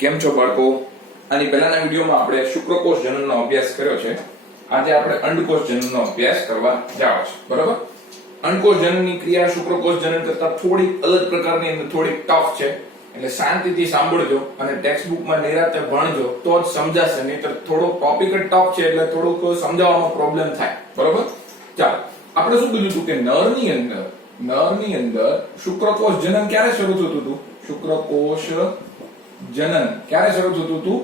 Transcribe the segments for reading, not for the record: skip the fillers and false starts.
કેમ છો બાળકો? આની પહેલાના વિડીયોમાં આપણે શુક્રકોષ જનનનો અભ્યાસ કર્યો છે. આજે આપણે અંડકોષ જનનનો અભ્યાસ કરવા જાવ છે. બરાબર? અંડકોષ જનનની ક્રિયા શુક્રકોષ જનન કરતા થોડી અલગ પ્રકારની અને થોડી ટફ છે. એટલે શાંતિથી સાંભળજો અને ટેક્સ્ટ બુકમાં નિરાંતે ભણજો તો જ સમજાશે, નહીતર થોડો ટોપિક જ ટફ છે એટલે થોડુંક સમજાવવામાં પ્રોબ્લેમ થાય. બરાબર? ચાલો, આપણે શું કીધું હતું કે નરની અંદર શુક્રકોષ જનન ક્યારે શરૂ થતું હતું? શુક્રકોષ જનન ક્યારે શરૂ થતું હતું?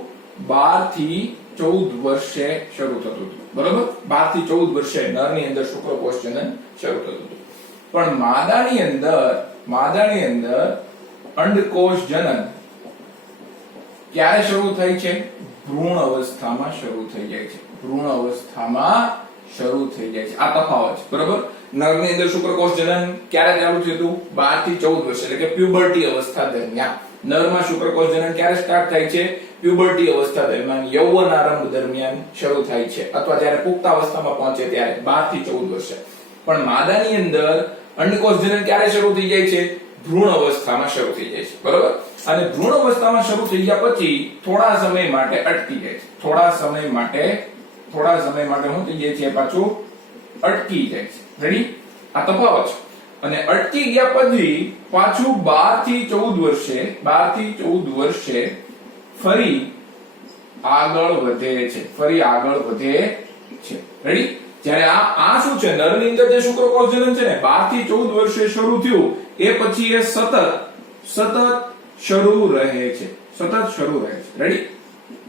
12 થી 14 વર્ષે શરૂ થતું હતું. બરાબર? 12 થી 14 વર્ષે નરની અંદર શુક્રકોષ જનન શરૂ થતું હતું. પણ માદાની અંદર અંડકોષ જનન ક્યારે શરૂ થાય છે? ભ્રૂણ અવસ્થામાં શરૂ થઈ જાય છે. ભ્રૂણ અવસ્થામાં શરૂ થઈ જાય છે. આ તફાવત છે. બરાબર? નરની અંદર શુક્રકોષ જનન ક્યારે ચાલુ થયું હતું? 12 થી 14 વર્ષ એટલે કે પ્યુબર્ટી અવસ્થા દરમિયાન. નરમાં શુક્રકોષ જનન ક્યારે સ્ટાર્ટ થાય છે? પ્યુબર્ટી અવસ્થા દરમિયાન, યૌવન આરંભ દરમિયાન શરૂ થાય છે, અથવા જ્યારે પુખ્તાવસ્થામાં પહોંચે ત્યારે 12 થી 14 વર્ષે. પણ માદાની અંદર અંડકોષ જનન ક્યારે શરૂ થઈ જાય છે? ભ્રૂણ અવસ્થામાં શરૂ થઈ જાય છે. બરાબર? અને ભ્રૂણ અવસ્થામાં શરૂ થઈ ગયા પછી થોડા સમય માટે અટકી જાય છે. થોડા સમય માટે શું થઈ જાય છે? પાછું અટકી જાય છે. રેડી? આ તફાવત છે. અને અટકી ગયા પછી પાછું 12 થી 14 વર્ષે ફરી આગળ વધે છે. રેડી? જ્યારે આ શું છે? નરની અંદર જે શુક્રકોષ જનન છે ને 12 થી 14 વર્ષે શરૂ થયું, એ પછી એ સતત શરૂ રહે છે. રેડી?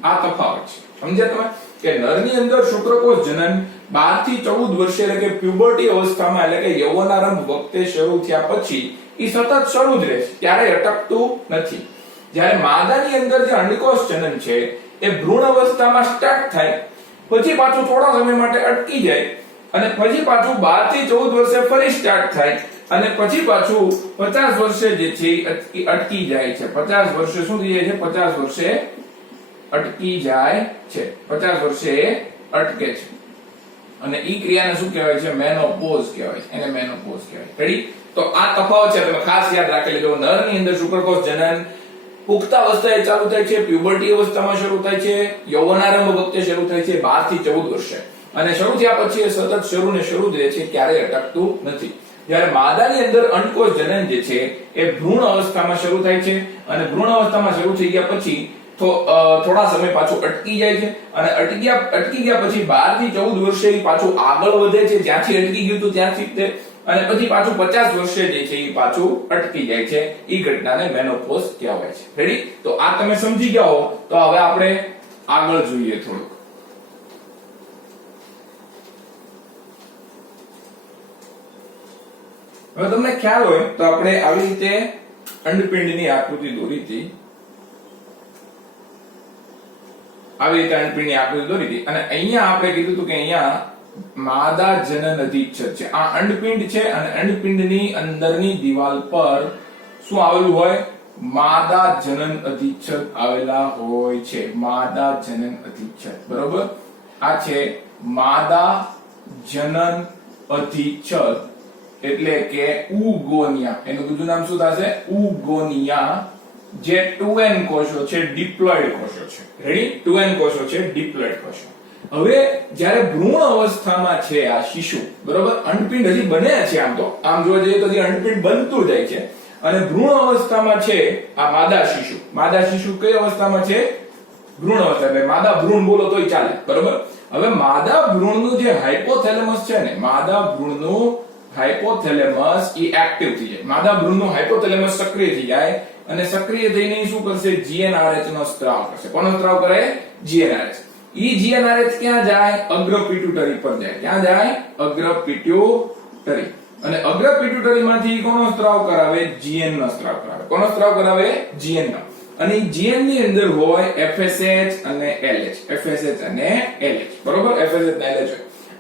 આ તફાવત છે. સમજ્યા તમે? કે નરની અંદર શુક્રકોષ જનન 12 થી 14 વર્ષે એટલે કે પ્યુબર્ટી અવસ્થામાં એટલે કે યૌવનારંભ વખતે શરૂ થયા પછી એ સતત શરૂ જ રહે છે, ક્યારેય અટકતું નથી. જ્યારે માદાની અંદર જે અંડકોષ જનન છે એ ભ્રૂણ અવસ્થામાં સ્ટાર્ટ થાય, પછી પાછું થોડા સમય માટે અટકી જાય, અને પછી પાછું 12 થી 14 વર્ષે ફરી સ્ટાર્ટ થાય, અને પછી પાછું 50 વર્ષે જે છે અટકી જાય છે. 50 વર્ષે શું થઈ જાય છે? 50 વર્ષે અટકી જાય છે. 50 વર્ષે અટકે છે. અને ઈ ક્રિયાને શું કહેવાય છે? મેનોપોઝ કહેવાય છે. એને મેનોપોઝ કહેવાય. રેડી? તો આ તફાવત છે, તમે ખાસ યાદ રાખી લેજો. નરની અંદર શુક્રકોષ જનન પુખ્તાવસ્થાએ ચાલુ થાય છે, પ્યુબર્ટી અવસ્થામાં શરૂ થાય છે, યૌવનારંભ વખતે શરૂ થાય છે 12 થી 14 વર્ષે, અને શરૂ થયા પછી એ સતત શરૂ જ રહે છે, ક્યારેય અટકતું નથી. જ્યારે માદાની અંદર અંડકોષ જનન જે છે એ ભ્રૂણ અવસ્થામાં શરૂ થાય છે, અને ભ્રૂણ અવસ્થામાં શરૂ થઈ ગયા પછી થોડા સમય પાછું અટકી જાય છે, અને અટકી ગયા પછી 12 થી 14 વર્ષે પાછું આગળ વધે છે, જ્યાંથી અટકી ગયું હતું ત્યાંથી તે, અને પછી પાછું 50 વર્ષે જે છે એ પાછું અટકી જાય છે. એ ઘટનાને મેનોપોઝ કહેવાય છે. રેડી? તો આ તમે સમજી ગયા હો, તો હવે આપણે આગળ જોઈએ થોડુંક. હવે તમને ખ્યાલ હોય તો આપણે આવી રીતે અંડપિંડની આકૃતિ દોરી હતી. અને અહીંયા આપણે કીધું હતું કે અહીંયા માદા જનન અધિચ્છદ છે. આ અંડપિંડ છે, અને અંડપિંડની અંદરની દિવાલ પર શું આવેલું હોય? માદા જનન અધિચ્છદ આવેલા હોય છે. માદા જનન અધિચ્છદ. બરોબર? આ છે માદા જનન અધિચ્છદ, એટલે કે ઉગોનિયા. એનું બીજું નામ શું થશે? ઉગોનિયા. જે 2n કોષો છે, ડિપ્લોઇડ કોષો છે. રેડી? 2n કોષો છે, ડિપ્લોઇડ કોષો. હવે જ્યારે ભ્રૂણ અવસ્થામાં છે આ શિશુ, બરોબર? અંડપિંડ હજી બને છે, આમ જોવા જઈએ તો હજી અંડપિંડ બનતું જાય છે, અને ભ્રૂણ અવસ્થામાં છે આ માદા શિશુ કઈ અવસ્થામાં છે? ભ્રૂણ અવસ્થા. એટલે માદા ભ્રૂણ બોલો તોય ચાલે. બરોબર? હવે માદા ભ્રૂણનું જે હાઇપોથેલેમસ છે ને, માદા ભ્રૂણનું હાઇપોથેલેમસ એ એક્ટિવ થઈ જાય. માદા ભ્રૂણનું હાઇપોથેલેમસ સક્રિય થઈ જાય, અને સક્રિય થઈને શું કરશે? GnRH નો સ્ત્રાવ કરશે. કોનો સ્ત્રાવ કરે? GnRH. ઈ GnRH ક્યાં જાય? અગ્ર પિટ્યુટરી પર જાય. ક્યાં જાય? અગ્ર પિટ્યુટરી. અને અગ્ર પિટ્યુટરી માંથી કોનો સ્ત્રાવ કરાવે? GN નો સ્ત્રાવ કરાવે. કોનો સ્ત્રાવ કરાવે? GN નો. અને GN ની અંદર હોય FSH અને LH. બરોબર? FSH અને LH.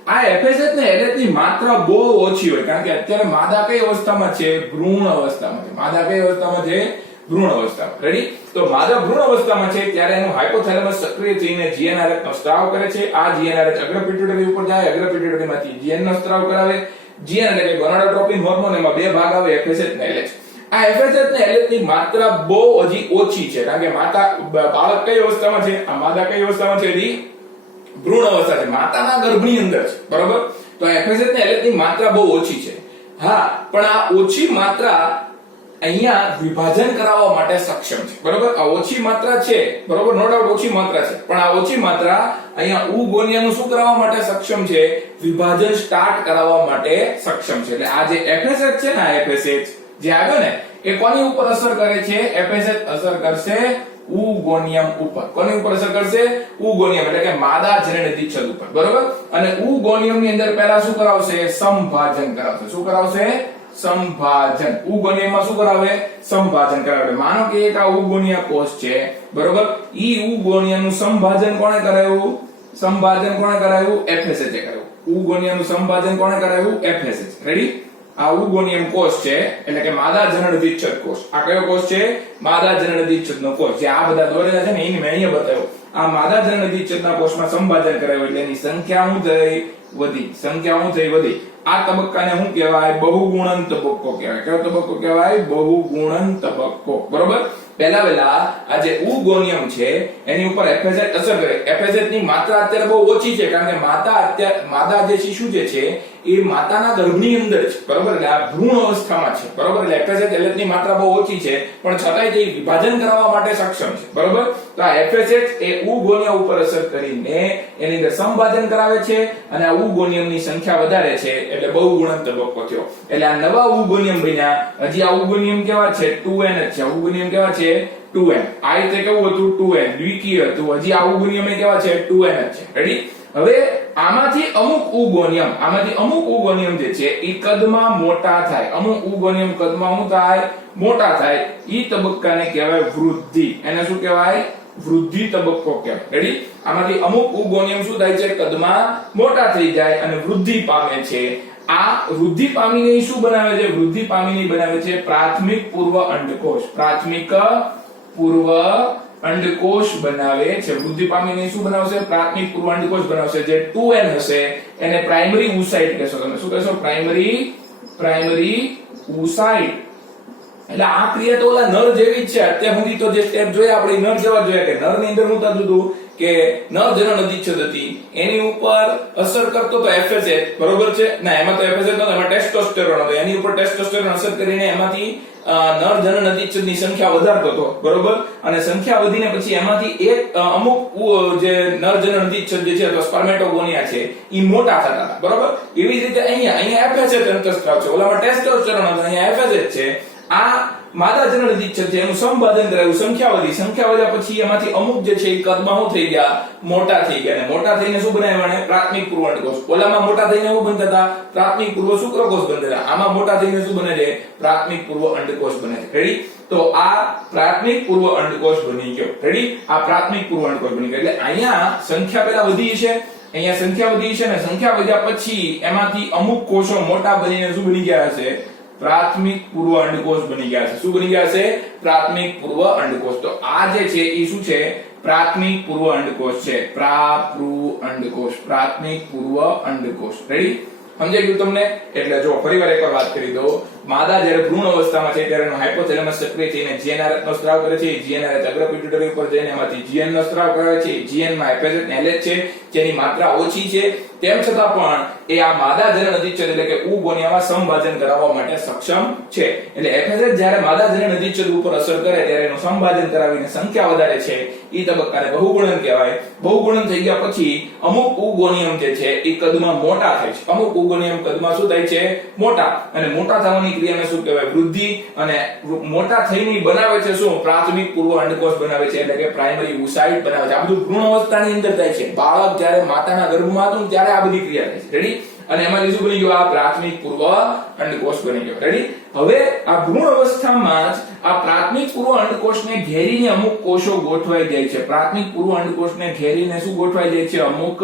આ FSH ને LH ની માત્રા બહુ ઓછી હોય, કારણ કે અત્યારે માદા કઈ અવસ્થામાં છે? ભ્રૂણ અવસ્થામાં છે. માદા કઈ અવસ્થામાં છે? ભ્રૂણ અવસ્થામાં. રેડી? તો માદા ભ્રૂણ અવસ્થામાં છે ત્યારે એનું હાઇપોથેલેમસ સક્રિય થઈને GnRH નો સ્ત્રાવ કરે છે. આ GnRH અગ્ર પિટ્યુટરી ઉપર જાય, અગ્ર પિટ્યુટરીમાંથી GN નો સ્ત્રાવ કરાવે. GN એટલે કે ગોનાડોટ્રોપિન હોર્મોન, એમાં બે ભાગ આવે, FSH અને LH. આ FSH ને LH ની માત્રા બહુ હજી ઓછી છે, કારણ કે બાળક કઈ અવસ્થામાં છે, આ માદા કઈ અવસ્થામાં છે, હજી ભ્રૂણ અવસ્થા છે, માતાના ગર્ભની અંદર છે, બરોબર. તો FSH ને LH ની માત્રા બહુ ઓછી છે. હા, પણ આ ઓછી માત્રા અહીંયા વિભાજન કરાવવા માટે સક્ષમ છે, બરોબર. આ ઓછી માત્રા છે, બરોબર, નો ડાઉટ ઓછી માત્રા છે, પણ આ ઓછી માત્રા અહીંયા ઉગોનિયાનું શું કરાવવા માટે સક્ષમ છે? વિભાજન સ્ટાર્ટ કરાવવા માટે સક્ષમ છે. એટલે આ જે FSH છે ને, આ FSH જે આવ્યો ને, એ કોની ઉપર અસર કરે છે? FSH અસર કરશે ઉગોનિયમ ઉપર. કોની ઉપર અસર કરશે? ઉગોનિયમ, એટલે કે માદા જનનદીચ્છદ ઉપર, બરોબર. અને ઉગોનિયમ ની અંદર પહેલા શું કરાવશે? સંભાજન કરાવશે. શું કરાવશે? સંભાજન. ઉગોનિયમમાં શું કરાવે? સંભાજન કરાવે. માનો કે એક આ ઉગોનિયા કોષ છે, બરોબર. ઈ ઉગોનિયાનું સંભાજન કોણે કરાવ્યું? સંભાજન કોણે કરાવ્યું? FSH એ કરાવ્યું. ઉગોનિયાનું સંભાજન કોણે કરાવ્યું? FSH. રેડી? આ ઉગોનિયમ કોષ છે, એટલે કે માદા જનનદીચ્છદ કોષ. આ કયો કોષ છે? માદા જનનદીચ્છદનો કોષ. જે આ બધા દોરેલા છે ને, એને મેં અહીંયા બતાવ્યો. આ માદા જનનદીચ્છદના કોષમાં સંભાજન કરાવ્યું, એટલે એની સંખ્યા શું થઈ? વધી. સંખ્યા શું થઈ? વધી. આ તબક્કાને શું કહેવાય? બહુગુણન તબક્કો કહેવાય. કયો તબક્કો કહેવાય? બહુગુણન તબક્કો, બરોબર. પહેલા આ જે ઉગોનિયમ છે એની ઉપર FSH અસર કરે. FSH ની માત્રા અત્યારે બહુ ઓછી છે, કારણ કે માદા જે શિશુ જે છે એ માતાના ગર્ભની અંદર છે, બરોબર. એટલે આ ભ્રૂણ અવસ્થામાં છે, બરોબર. એટલે FSH LH ની માત્રા બહુ ઓછી છે, પણ છતાંય તે વિભાજન કરાવવા માટે સક્ષમ છે, બરોબર. તો આ FSH એ ઉગોનિયા ઉપર અસર કરીને એની અંદર સંભાજન કરાવે છે, અને આ ઉગોનિયમની સંખ્યા વધારે છે, એટલે બહુગુણન તબક્કો થયો. એટલે આ નવા ઉગોનિયમ બન્યા. હજી આ ઉગોનિયમ કેવા છે? 2n જ છે. ઉગોનિયમ કેવા છે? 2n. આ રીતે કેવું હતું? 2n દ્વિકીય હતું. હજી આ ઉગોનિયમ કેવા છે? 2n જ છે. રેડી? હવે આમાંથી અમુક ઉગોનિયમ જે છે એ કદમાં મોટા થાય. અમુક ઉગોનિયમ કદમાં શું થાય? મોટા થાય. ઈ તબક્કાને કહેવાય વૃદ્ધિ. એને શું કહેવાય? વૃદ્ધિ તબક્કો કહેવાય. રેડી? આમાંથી અમુક ઉગોનિયમ શું થાય છે? કદમાં મોટા થઈ જાય અને વૃદ્ધિ પામે છે. આ વૃદ્ધિ પામીને શું બનાવે છે? વૃદ્ધિ પામીને બનાવે છે પ્રાથમિક પૂર્વ અંડકોષ. પ્રાથમિક પૂર્વ અંડકોષ બનાવે છે. વૃદ્ધિ પામીને શું બનાવશે? પ્રાથમિક પૂર્વ અંડકોષ બનાવશે. જે 2n હશે એને પ્રાઇમરી ઉસાઇટ કહેશો. તમે શું કહેશો? પ્રાઇમરી ઉસાઇટ. એટલે આ ક્રિયા તો ઓલા નર જેવી જ છે. અત્યાર સુધી તો જે સ્ટેપ જોયા આપણે નર જેવા જોયા, કે નર ની અંદર હું થતું હતું કે નર જનનદીચ્છદ હતી, એની ઉપર અસર કરતો તો FSH, બરોબર છે. ના, એમાં તો FSH નતો, એમાં ટેસ્ટોસ્ટેરોન હતો. એની ઉપર ટેસ્ટોસ્ટેરોન અસર કરીને એમાંથી નર જનનદીચ્છદ ની સંખ્યા વધારતો હતો, બરોબર. અને સંખ્યા વધીને પછી એમાંથી એક અમુક જે નર જનનદીચ્છદ જે છે અથવા સ્પર્મેટોગોનિયા છે ઈ મોટા થતા હતા, બરોબર. એવી જ રીતે અહીંયા FSH અંતઃસ્ત્રાવ છે. ઓલામાં ટેસ્ટોસ્ટેરોન હતો, અહીંયા FSH છે. આ માદા જનનદીચ્છદ છે, એનું સંપાદન કરાયું, સંખ્યા વધ્યા પછી એમાંથી અમુક જે છે એ કદમાં શું થઈ ગયા? મોટા થઈ ગયા. અને મોટા થઈને શું બનાવ્યા? પ્રાથમિક પૂર્વ અંડકોષ. ઓલામાં મોટા થઈને શું બનતા હતા? પ્રાથમિક પૂર્વ શુક્રકોષ બનતા હતા. આમાં મોટા થઈને શું બને છે? પ્રાથમિક પૂર્વ અંડકોષ બને છે. રેડી? તો આ પ્રાથમિક પૂર્વ અંડકોષ બની ગયો. રેડી? આ પ્રાથમિક પૂર્વ અંડકોષ બની ગયો. એટલે અહીંયા સંખ્યા પહેલા વધી છે, અહીંયા સંખ્યા વધી છે, અને સંખ્યા વધ્યા પછી એમાંથી અમુક કોષો મોટા બનીને શું બની ગયા હશે? પ્રાથમિક પૂર્વ અંડકોષ બની ગયા છે. શું બની ગયા છે? પ્રાથમિક પૂર્વ અંડકોષ. તો આ જે છે એ શું છે? પ્રાથમિક પૂર્વ અંડકોષ છે. પ્રાથમિક પૂર્વ અંડકોષ. રેડી? સમજાઈ ગયું તમને? એટલે જો ફરીવાર એકવાર વાત કરી દો. માદા જ્યારે ભ્રૂણ અવસ્થામાં છે ત્યારે હાઇપોથેલેમસ સક્રિય થઈને GnRH નો સ્ત્રાવ કરે છે. GnRH અગ્ર પિટ્યુટરી ઉપર જઈને એમાંથી GN નો સ્ત્રાવ કરે છે. GN માં FSH ને LH છે, જેની માત્રા ઓછી છે. તેમ છતાં પણ એ આ માદા જનનદીચ્છદ એટલે કે ઉગોનિયામાં સંભાજન કરાવવા માટે સક્ષમ છે. એટલે FSH જ્યારે માદા જનનદીચ્છદ ઉપર અસર કરે ત્યારે એનું સંભાજન કરાવીને સંખ્યા વધારે છે. ઈ તબક્કાને બહુગુણન કહેવાય. બહુગુણન થઈ ગયા પછી અમુક ઉગોનિયમ જે છે એ કદમાં મોટા થાય છે. અમુક ઉગોનિયમ કદમાં શું થાય છે? મોટા. અને મોટા થવાની ક્રિયાને શું કહેવાય? વૃદ્ધિ. અને મોટા થઈને બનાવે છે શું? પ્રાથમિક પૂર્વ અંડકોષ બનાવે છે, એટલે કે પ્રાઇમરી ઉસાઇટ બનાવે છે. આ બધું ભ્રૂણ અવસ્થાની અંદર થાય છે. બાળક જ્યારે માતાના ગર્ભમાં હતું ત્યારે આ બધી ક્રિયા થાય છે. રેડી? અને એમાં શું બની ગયું? આ પ્રાથમિક પૂર્વ અંડકોષ બની ગયો. રેડી? હવે આ ભ્રૂણ અવસ્થામાં જ આ પ્રાથમિક પૂર્વ અંડકોષને ઘેરીને અમુક કોષો ગોઠવાઈ જાય છે. પ્રાથમિક પૂર્વ અંડકોષને ઘેરીને શું ગોઠવાઈ જાય છે? અમુક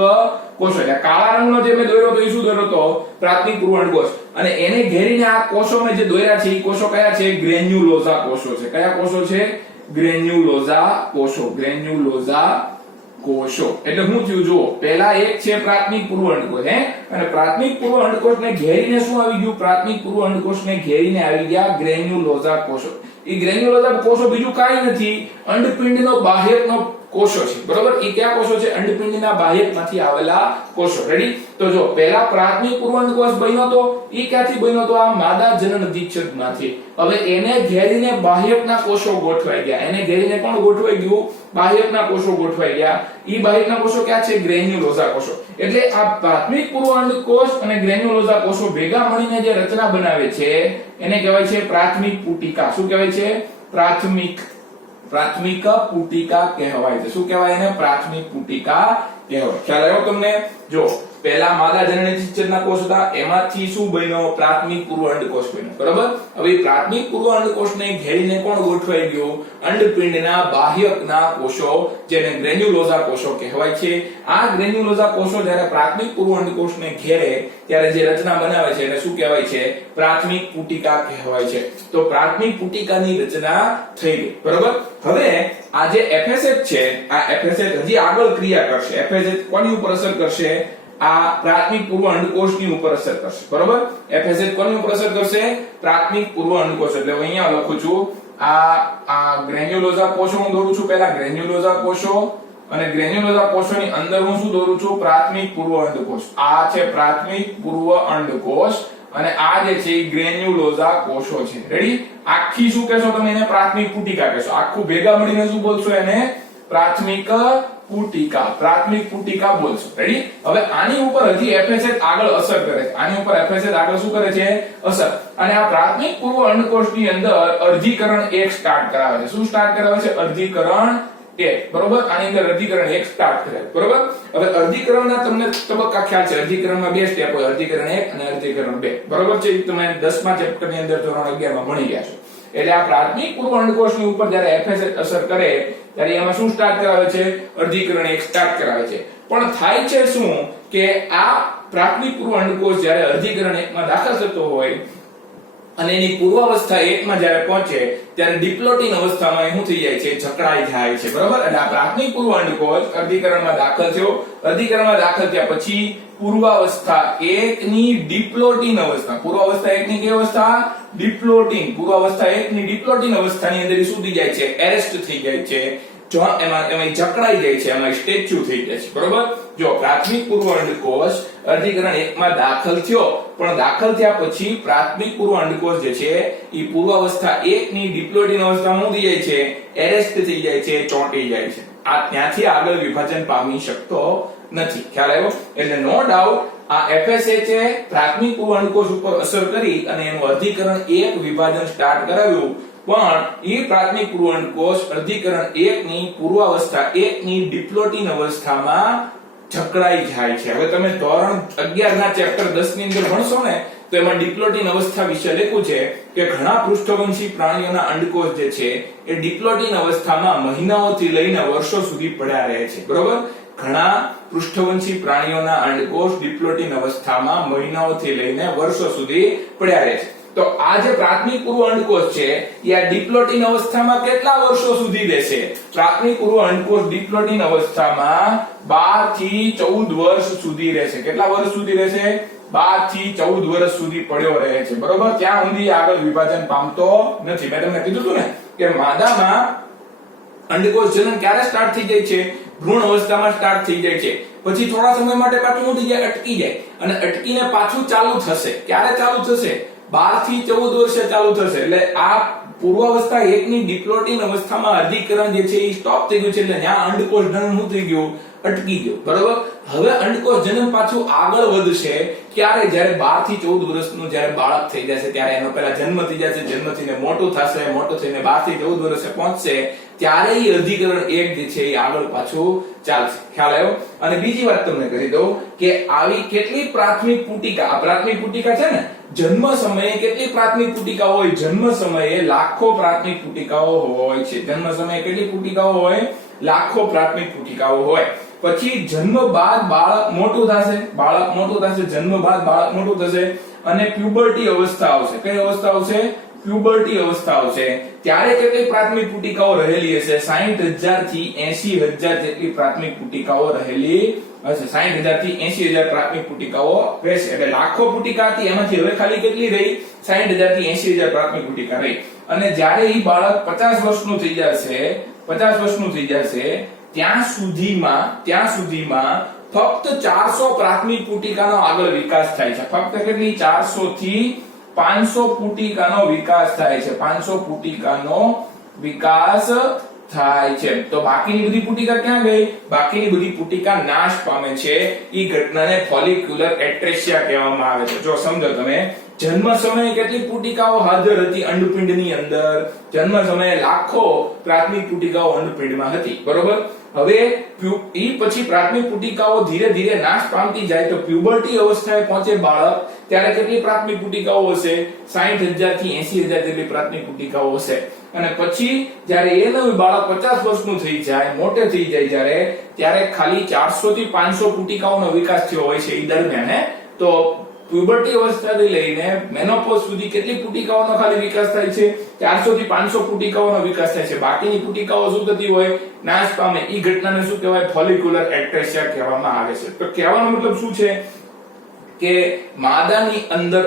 કોષો. એટલે કાળા રંગનો જે મેં દોર્યો તો એ શું દોર્યો તો? પ્રાથમિક પૂર્વ અંડકોષ. અને એને ઘેરીને આ કોષો મેં જે દોર્યા છે એ કોષો કયા છે? ગ્રેન્યુલોઝા કોષો છે. કયા કોષો છે? ગ્રેન્યુલોઝા કોષો. ગ્રેન્યુલોઝા કોષો. એટલે શું થયું જુઓ, પહેલા એક છે પ્રાથમિક પૂર્વ અંડકોષ અને પ્રાથમિક પૂર્વ અંડકોષને ઘેરીને શું આવી ગયું? પ્રાથમિક પૂર્વ અંડકોષને ઘેરીને આવી ગયા ગ્રેન્યુલોઝા કોષો. એ ગ્રેન્યુલોઝા કોષો બીજું કાંઈ નથી, અંડપિંડનો બાહ્યકનો કોષો છે. બરોબર? એ કયા કોષો છે? અંડપિંડના બાહ્યકમાંથી આવેલા કોષો. રેડી? તો જો પહેલા પ્રાથમિક પૂર્વ અંડકોષ બન્યો તો એ ક્યાંથી બન્યો તો? આ માદા જનન દીક્ષકમાંથી. હવે એને ઘેરીને બાહ્યકના કોષો ગોઠવાઈ ગયા. એને ઘેરીને કોણ ગોઠવાઈ ગયું? બાહ્યકના કોષો ગોઠવાઈ ગયા. ઈ બાહ્યકના કોષો ક્યાં છે? ગ્રેન્યુલોઝા કોષો. એટલે આ પ્રાથમિક પૂર્વ અંડકોષ અને ગ્રેન્યુલોઝા કોષો ભેગા મળીને જે રચના બનાવે છે એને કહેવાય છે પ્રાથમિક પુટિકા. શું કહેવાય છે? પ્રાથમિક પુટિકા કહેવાય છે. શું કહેવાય એને? પ્રાથમિક પુટિકા કહેવાય. ખ્યાલ આવ્યો તમને? જો પહેલા માદા જનનેન્દ્રિયના કોષ હતા, એમાંથી શું બન્યો? પ્રાથમિક પૂર્વ અંડકોષ બન્યો. બરોબર? હવે પ્રાથમિક પૂર્વ અંડકોષને ઘેરીને કોણ ગોઠવાઈ ગયું? અંડપિંડના બાહ્યકના કોષો, જેને ગ્રેન્યુલોઝા કોષો કહેવાય છે. આ ગ્રેન્યુલોઝા કોષો જ્યારે પ્રાથમિક પૂર્વ અંડકોષને ઘેરે ત્યારે જે રચના બનાવે છે એને શું કહેવાય છે? પ્રાથમિક પુટિકા કહેવાય છે. તો પ્રાથમિક પુટિકાની રચના થઈ ગઈ. બરોબર? હવે આ જે FSH છે, આ FSH હજી આગળ ક્રિયા કરશે. FSH કોની ઉપર અસર કરશે? આ પ્રાથમિક પૂર્વ અંડકોષની ઉપર અસર કરશે. બરોબર? FSH કોની ઉપર અસર કરશે? પ્રાથમિક પૂર્વ અંડકોષ. એટલે હું અહીંયા લખું છું આ ગ્રેન્યુલોઝા કોષો હું દોરું છું. પહેલા ગ્રેન્યુલોઝા કોષો અને ગ્રેન્યુલોઝા કોષોની અંદર હું શું દોરું છું? પ્રાથમિક પૂર્વ અંડકોષ. આ છે પ્રાથમિક પૂર્વ અંડકોષ અને આ જે છે એ ગ્રેન્યુલોઝા કોષો છે. રેડી? આખી શું કહેશો તમે એને? પ્રાથમિક પુટિકા કહેશો. આખું ભેગા મળીને શું બોલશો એને? પ્રાથમિક પુટિકા બોલશો. રેડી? હવે આની ઉપર હજી FSH આગળ અસર કરે છે. આની ઉપર FSH આગળ શું કરે છે? અસર. અને આ પ્રાથમિક પૂર્વ અંડકોષની અંદર અર્ધીકરણ 1 સ્ટાર્ટ કરાવે છે. શું સ્ટાર્ટ કરાવે છે? અર્ધીકરણ 1. બરોબર? આની અંદર અર્ધીકરણ 1 સ્ટાર્ટ કરે. બરોબર? હવે અર્ધીકરણના તમને તબક્કા ખ્યાલ છે. અર્ધીકરણમાં બે સ્ટેપ હોય, અર્ધીકરણ 1 અને અર્ધીકરણ 2. બરોબર છે? તમે 10મા ચેપ્ટરની અંદર ધોરણ 11 માં ભણી ગયા છો. એટલે આ પ્રાથમિક પૂર્વ અંડકોષની ઉપર જ્યારે FSH અસર કરે ત્યારે એમાં શું સ્ટાર્ટ કરાવે છે? અર્ધીકરણ 1 સ્ટાર્ટ કરાવે છે. પણ થાય છે શું કે આ પ્રાથમિક પૂર્વ અંડકોષ જ્યારે અર્ધીકરણ 1 માં દાખલ થતો હોય અને એની પૂર્વાવસ્થા 1 માં જ્યારે પહોંચે ત્યારે ડિપ્લોટિન અવસ્થામાં શું થઈ જાય છે? જકડાઈ જાય છે. બરોબર? એટલે આ પ્રાથમિક પૂર્વ અંડકોષ અર્ધીકરણમાં દાખલ થયો. અર્ધીકરણમાં દાખલ થયા પછી પૂર્વાવસ્થા 1 ની ડિપ્લોટિન અવસ્થા. પૂર્વાવસ્થા 1 ની કઈ અવસ્થા? ડિપ્લોટિન. પૂર્વાવસ્થા 1 ની ડિપ્લોટિન અવસ્થાની અંદર શું થઈ જાય છે? એરેસ્ટ થઈ જાય છે. જો એમાં જકડાઈ જાય છે, એમાં સ્ટેચ્યુ થઈ જાય છે. બરોબર? જો પ્રાથમિક પૂર્વ અંડકોષ અર્ધીકરણ 1 માં દાખલ થયો, પણ દાખલ થયા પછી પ્રાથમિક પૂર્વ અંડકોષ જે છે એ પૂર્વાવસ્થા 1 ની ડિપ્લોટિન અવસ્થામાં થઈ જાય છે? એરેસ્ટ થઈ જાય છે, ચોંટી જાય છે. આ ત્યાંથી આગળ વિભાજન પામી શકતો નથી. ખ્યાલ આવ્યો? એટલે નો ડાઉટ આ FSH એ પ્રાથમિક પૂર્વ અંડકોષ ઉપર અસર કરી અને એનું અર્ધીકરણ 1 વિભાજન સ્ટાર્ટ કરાવ્યું. પણ એ પ્રાથમિક પૂર્વ અંડકોષ અર્ધીકરણ 1 ની પૂર્વાવસ્થા 1 ની ડિપ્લોટિન અવસ્થામાં જકડાઈ જાય છે. હવે તમે ધોરણ 11 ના ચેપ્ટર 10 ની અંદર ભણશો ને તો એમાં ડિપ્લોટિન અવસ્થા વિશે લખ્યું છે કે ઘણા પૃષ્ઠવંશી પ્રાણીઓના અંડકોષ જે છે એ ડિપ્લોટિન અવસ્થામાં મહિનાઓથી લઈને વર્ષો સુધી પડ્યા રહે છે. બરોબર? ઘણા પૃષ્ઠવંશી પ્રાણીઓના અંડકોષ ડિપ્લોટિન અવસ્થામાં મહિનાઓથી લઈને વર્ષો સુધી પડ્યા રહે છે. તો આ જે પ્રાથમિક પૂર્વ અંડકોષ છે એ આ ડિપ્લોટિન અવસ્થામાં કેટલા વર્ષો સુધી રહેશે? પ્રાથમિક પૂર્વ અંડકોષ ડિપ્લોટિન અવસ્થામાં 12 થી 14 વર્ષ સુધી રહેશે. કેટલા વર્ષ સુધી રહેશે? 12 થી 14 વર્ષ સુધી પડ્યો રહે છે. બરોબર? ત્યાં સુધી આગળ વિભાજન પામતો નથી. મેં તમને કીધું હતું ને કે માદામાં અંડકોષ જનન ક્યારે સ્ટાર્ટ થઈ જાય છે? ભ્રૂણ અવસ્થામાં સ્ટાર્ટ થઈ જાય છે. પછી થોડા સમય માટે પાછું શું થઈ જાય? અટકી જાય અને અટકીને પાછું ચાલુ થશે. ક્યારે ચાલુ થશે? 12 થી 14 વર્ષે ચાલુ થશે. એટલે આ પૂર્વાવસ્થા 1 ની ડિપ્લોટિન અવસ્થામાં અર્ધીકરણ જે છે એ સ્ટોપ થઈ ગયું છે. એટલે ત્યાં અંડકોષ જનન શું થઈ ગયું? અટકી ગયું. બરોબર? હવે અંડકોષ જનન પાછું આગળ વધશે ક્યારે? જ્યારે 12 થી 14 વર્ષનું જ્યારે બાળક થઈ જશે ત્યારે એનો પહેલા જન્મ થઈ જશે, જન્મ થઈને મોટું થશે, મોટું થઈને 12 થી 14 વર્ષે પહોંચશે ત્યારે એ અર્ધીકરણ 1 જે છે એ આગળ પાછું ચાલશે. ખ્યાલ આવ્યો? અને બીજી વાત તમને કહી દઉં કે આવી કેટલી પ્રાથમિક પુટિકા, આ પ્રાથમિક પુટિકા છે ને, જન્મ સમયે કેટલી પ્રાથમિક પુટિકાઓ હોય? જન્મ સમયે લાખો પ્રાથમિક પુટિકાઓ હોય છે. જન્મ સમયે કેટલી પુટિકાઓ હોય? લાખો પ્રાથમિક પુટિકાઓ હોય. પછી જન્મ બાદ બાળક મોટું થશે, જન્મ બાદ બાળક મોટું થશે અને પ્યુબર્ટી અવસ્થા આવશે. કઈ અવસ્થા આવશે? પ્યુબર્ટી અવસ્થા આવશે ત્યારે કેટલી પ્રાથમિક પુટિકાઓ રહેલી હશે? 60,000 થી 80,000 જેટલી પ્રાથમિક પુટિકાઓ રહેલી હશે. 60,000 થી 80,000 પ્રાથમિક પુટિકાઓ રહેશે. એટલે લાખો પુટિકા હતી, એમાંથી હવે ખાલી કેટલી રહી? 60,000 થી 80,000 પ્રાથમિક પુટિકા રહી. અને જ્યારે એ બાળક 50 વર્ષનું થઈ જશે, 50 વર્ષનું થઈ જશે, ત્યાં સુધીમાં ફક્ત 400 પ્રાથમિક પુટિકાનો આગળ વિકાસ થાય છે. ફક્ત કેટલી? 400 થી 500 પુટિકાનો વિકાસ થાય છે. 500 પુટિકાનો વિકાસ થાય છે. તો બાકીની બધી પુટિકા ક્યાં ગઈ? બાકીની બધી પુટિકા નાશ પામે છે. ઈ ઘટનાને ફોલિક્યુલર એટ્રેસિયા કહેવામાં આવે છે. જો સમજો તમે, જન્મ સમયે કેટલી પુટિકાઓ હાજર હતી અંડપિંડની અંદર? જન્મ સમયે લાખો પ્રાથમિક પુટિકાઓ અંડપિંડમાં હતી, બરોબર? હવે ઈ પછી પ્રાથમિક પુટિકાઓ ધીરે ધીરે નાશ પામતી જાય તો પ્યુબર્ટી અવસ્થાએ પહોંચે બાળક, ત્યારે કેટલી પ્રાથમિક પુટિકાઓ હશે? 60,000 થી 80,000 જેટલી પ્રાથમિક પુટિકાઓ હશે. અને પછી જ્યારે એ નવું બાળક 50 વર્ષનું થઈ જાય, મોટે થઈ જાય, ત્યારે ખાલી 400 થી 500 પુટિકાઓનો વિકાસ થયો હોય છે એ દરમિયાન. તો પ્યુબર્ટી અવસ્થાથી લઈને મેનોપોઝ સુધી કેટલી પુટિકાઓનો ખાલી વિકાસ થાય છે? 400 થી 500 પુટિકાઓનો વિકાસ થાય છે. બાકીની પુટિકાઓ શું થતી હોય? નાશ પામે. ઈ ઘટનાને શું કહેવાય? ફોલિક્યુલર એટ્રેસિયા કહેવામાં આવે છે. તો કહેવાનો મતલબ શું છે કે માદાની અંદર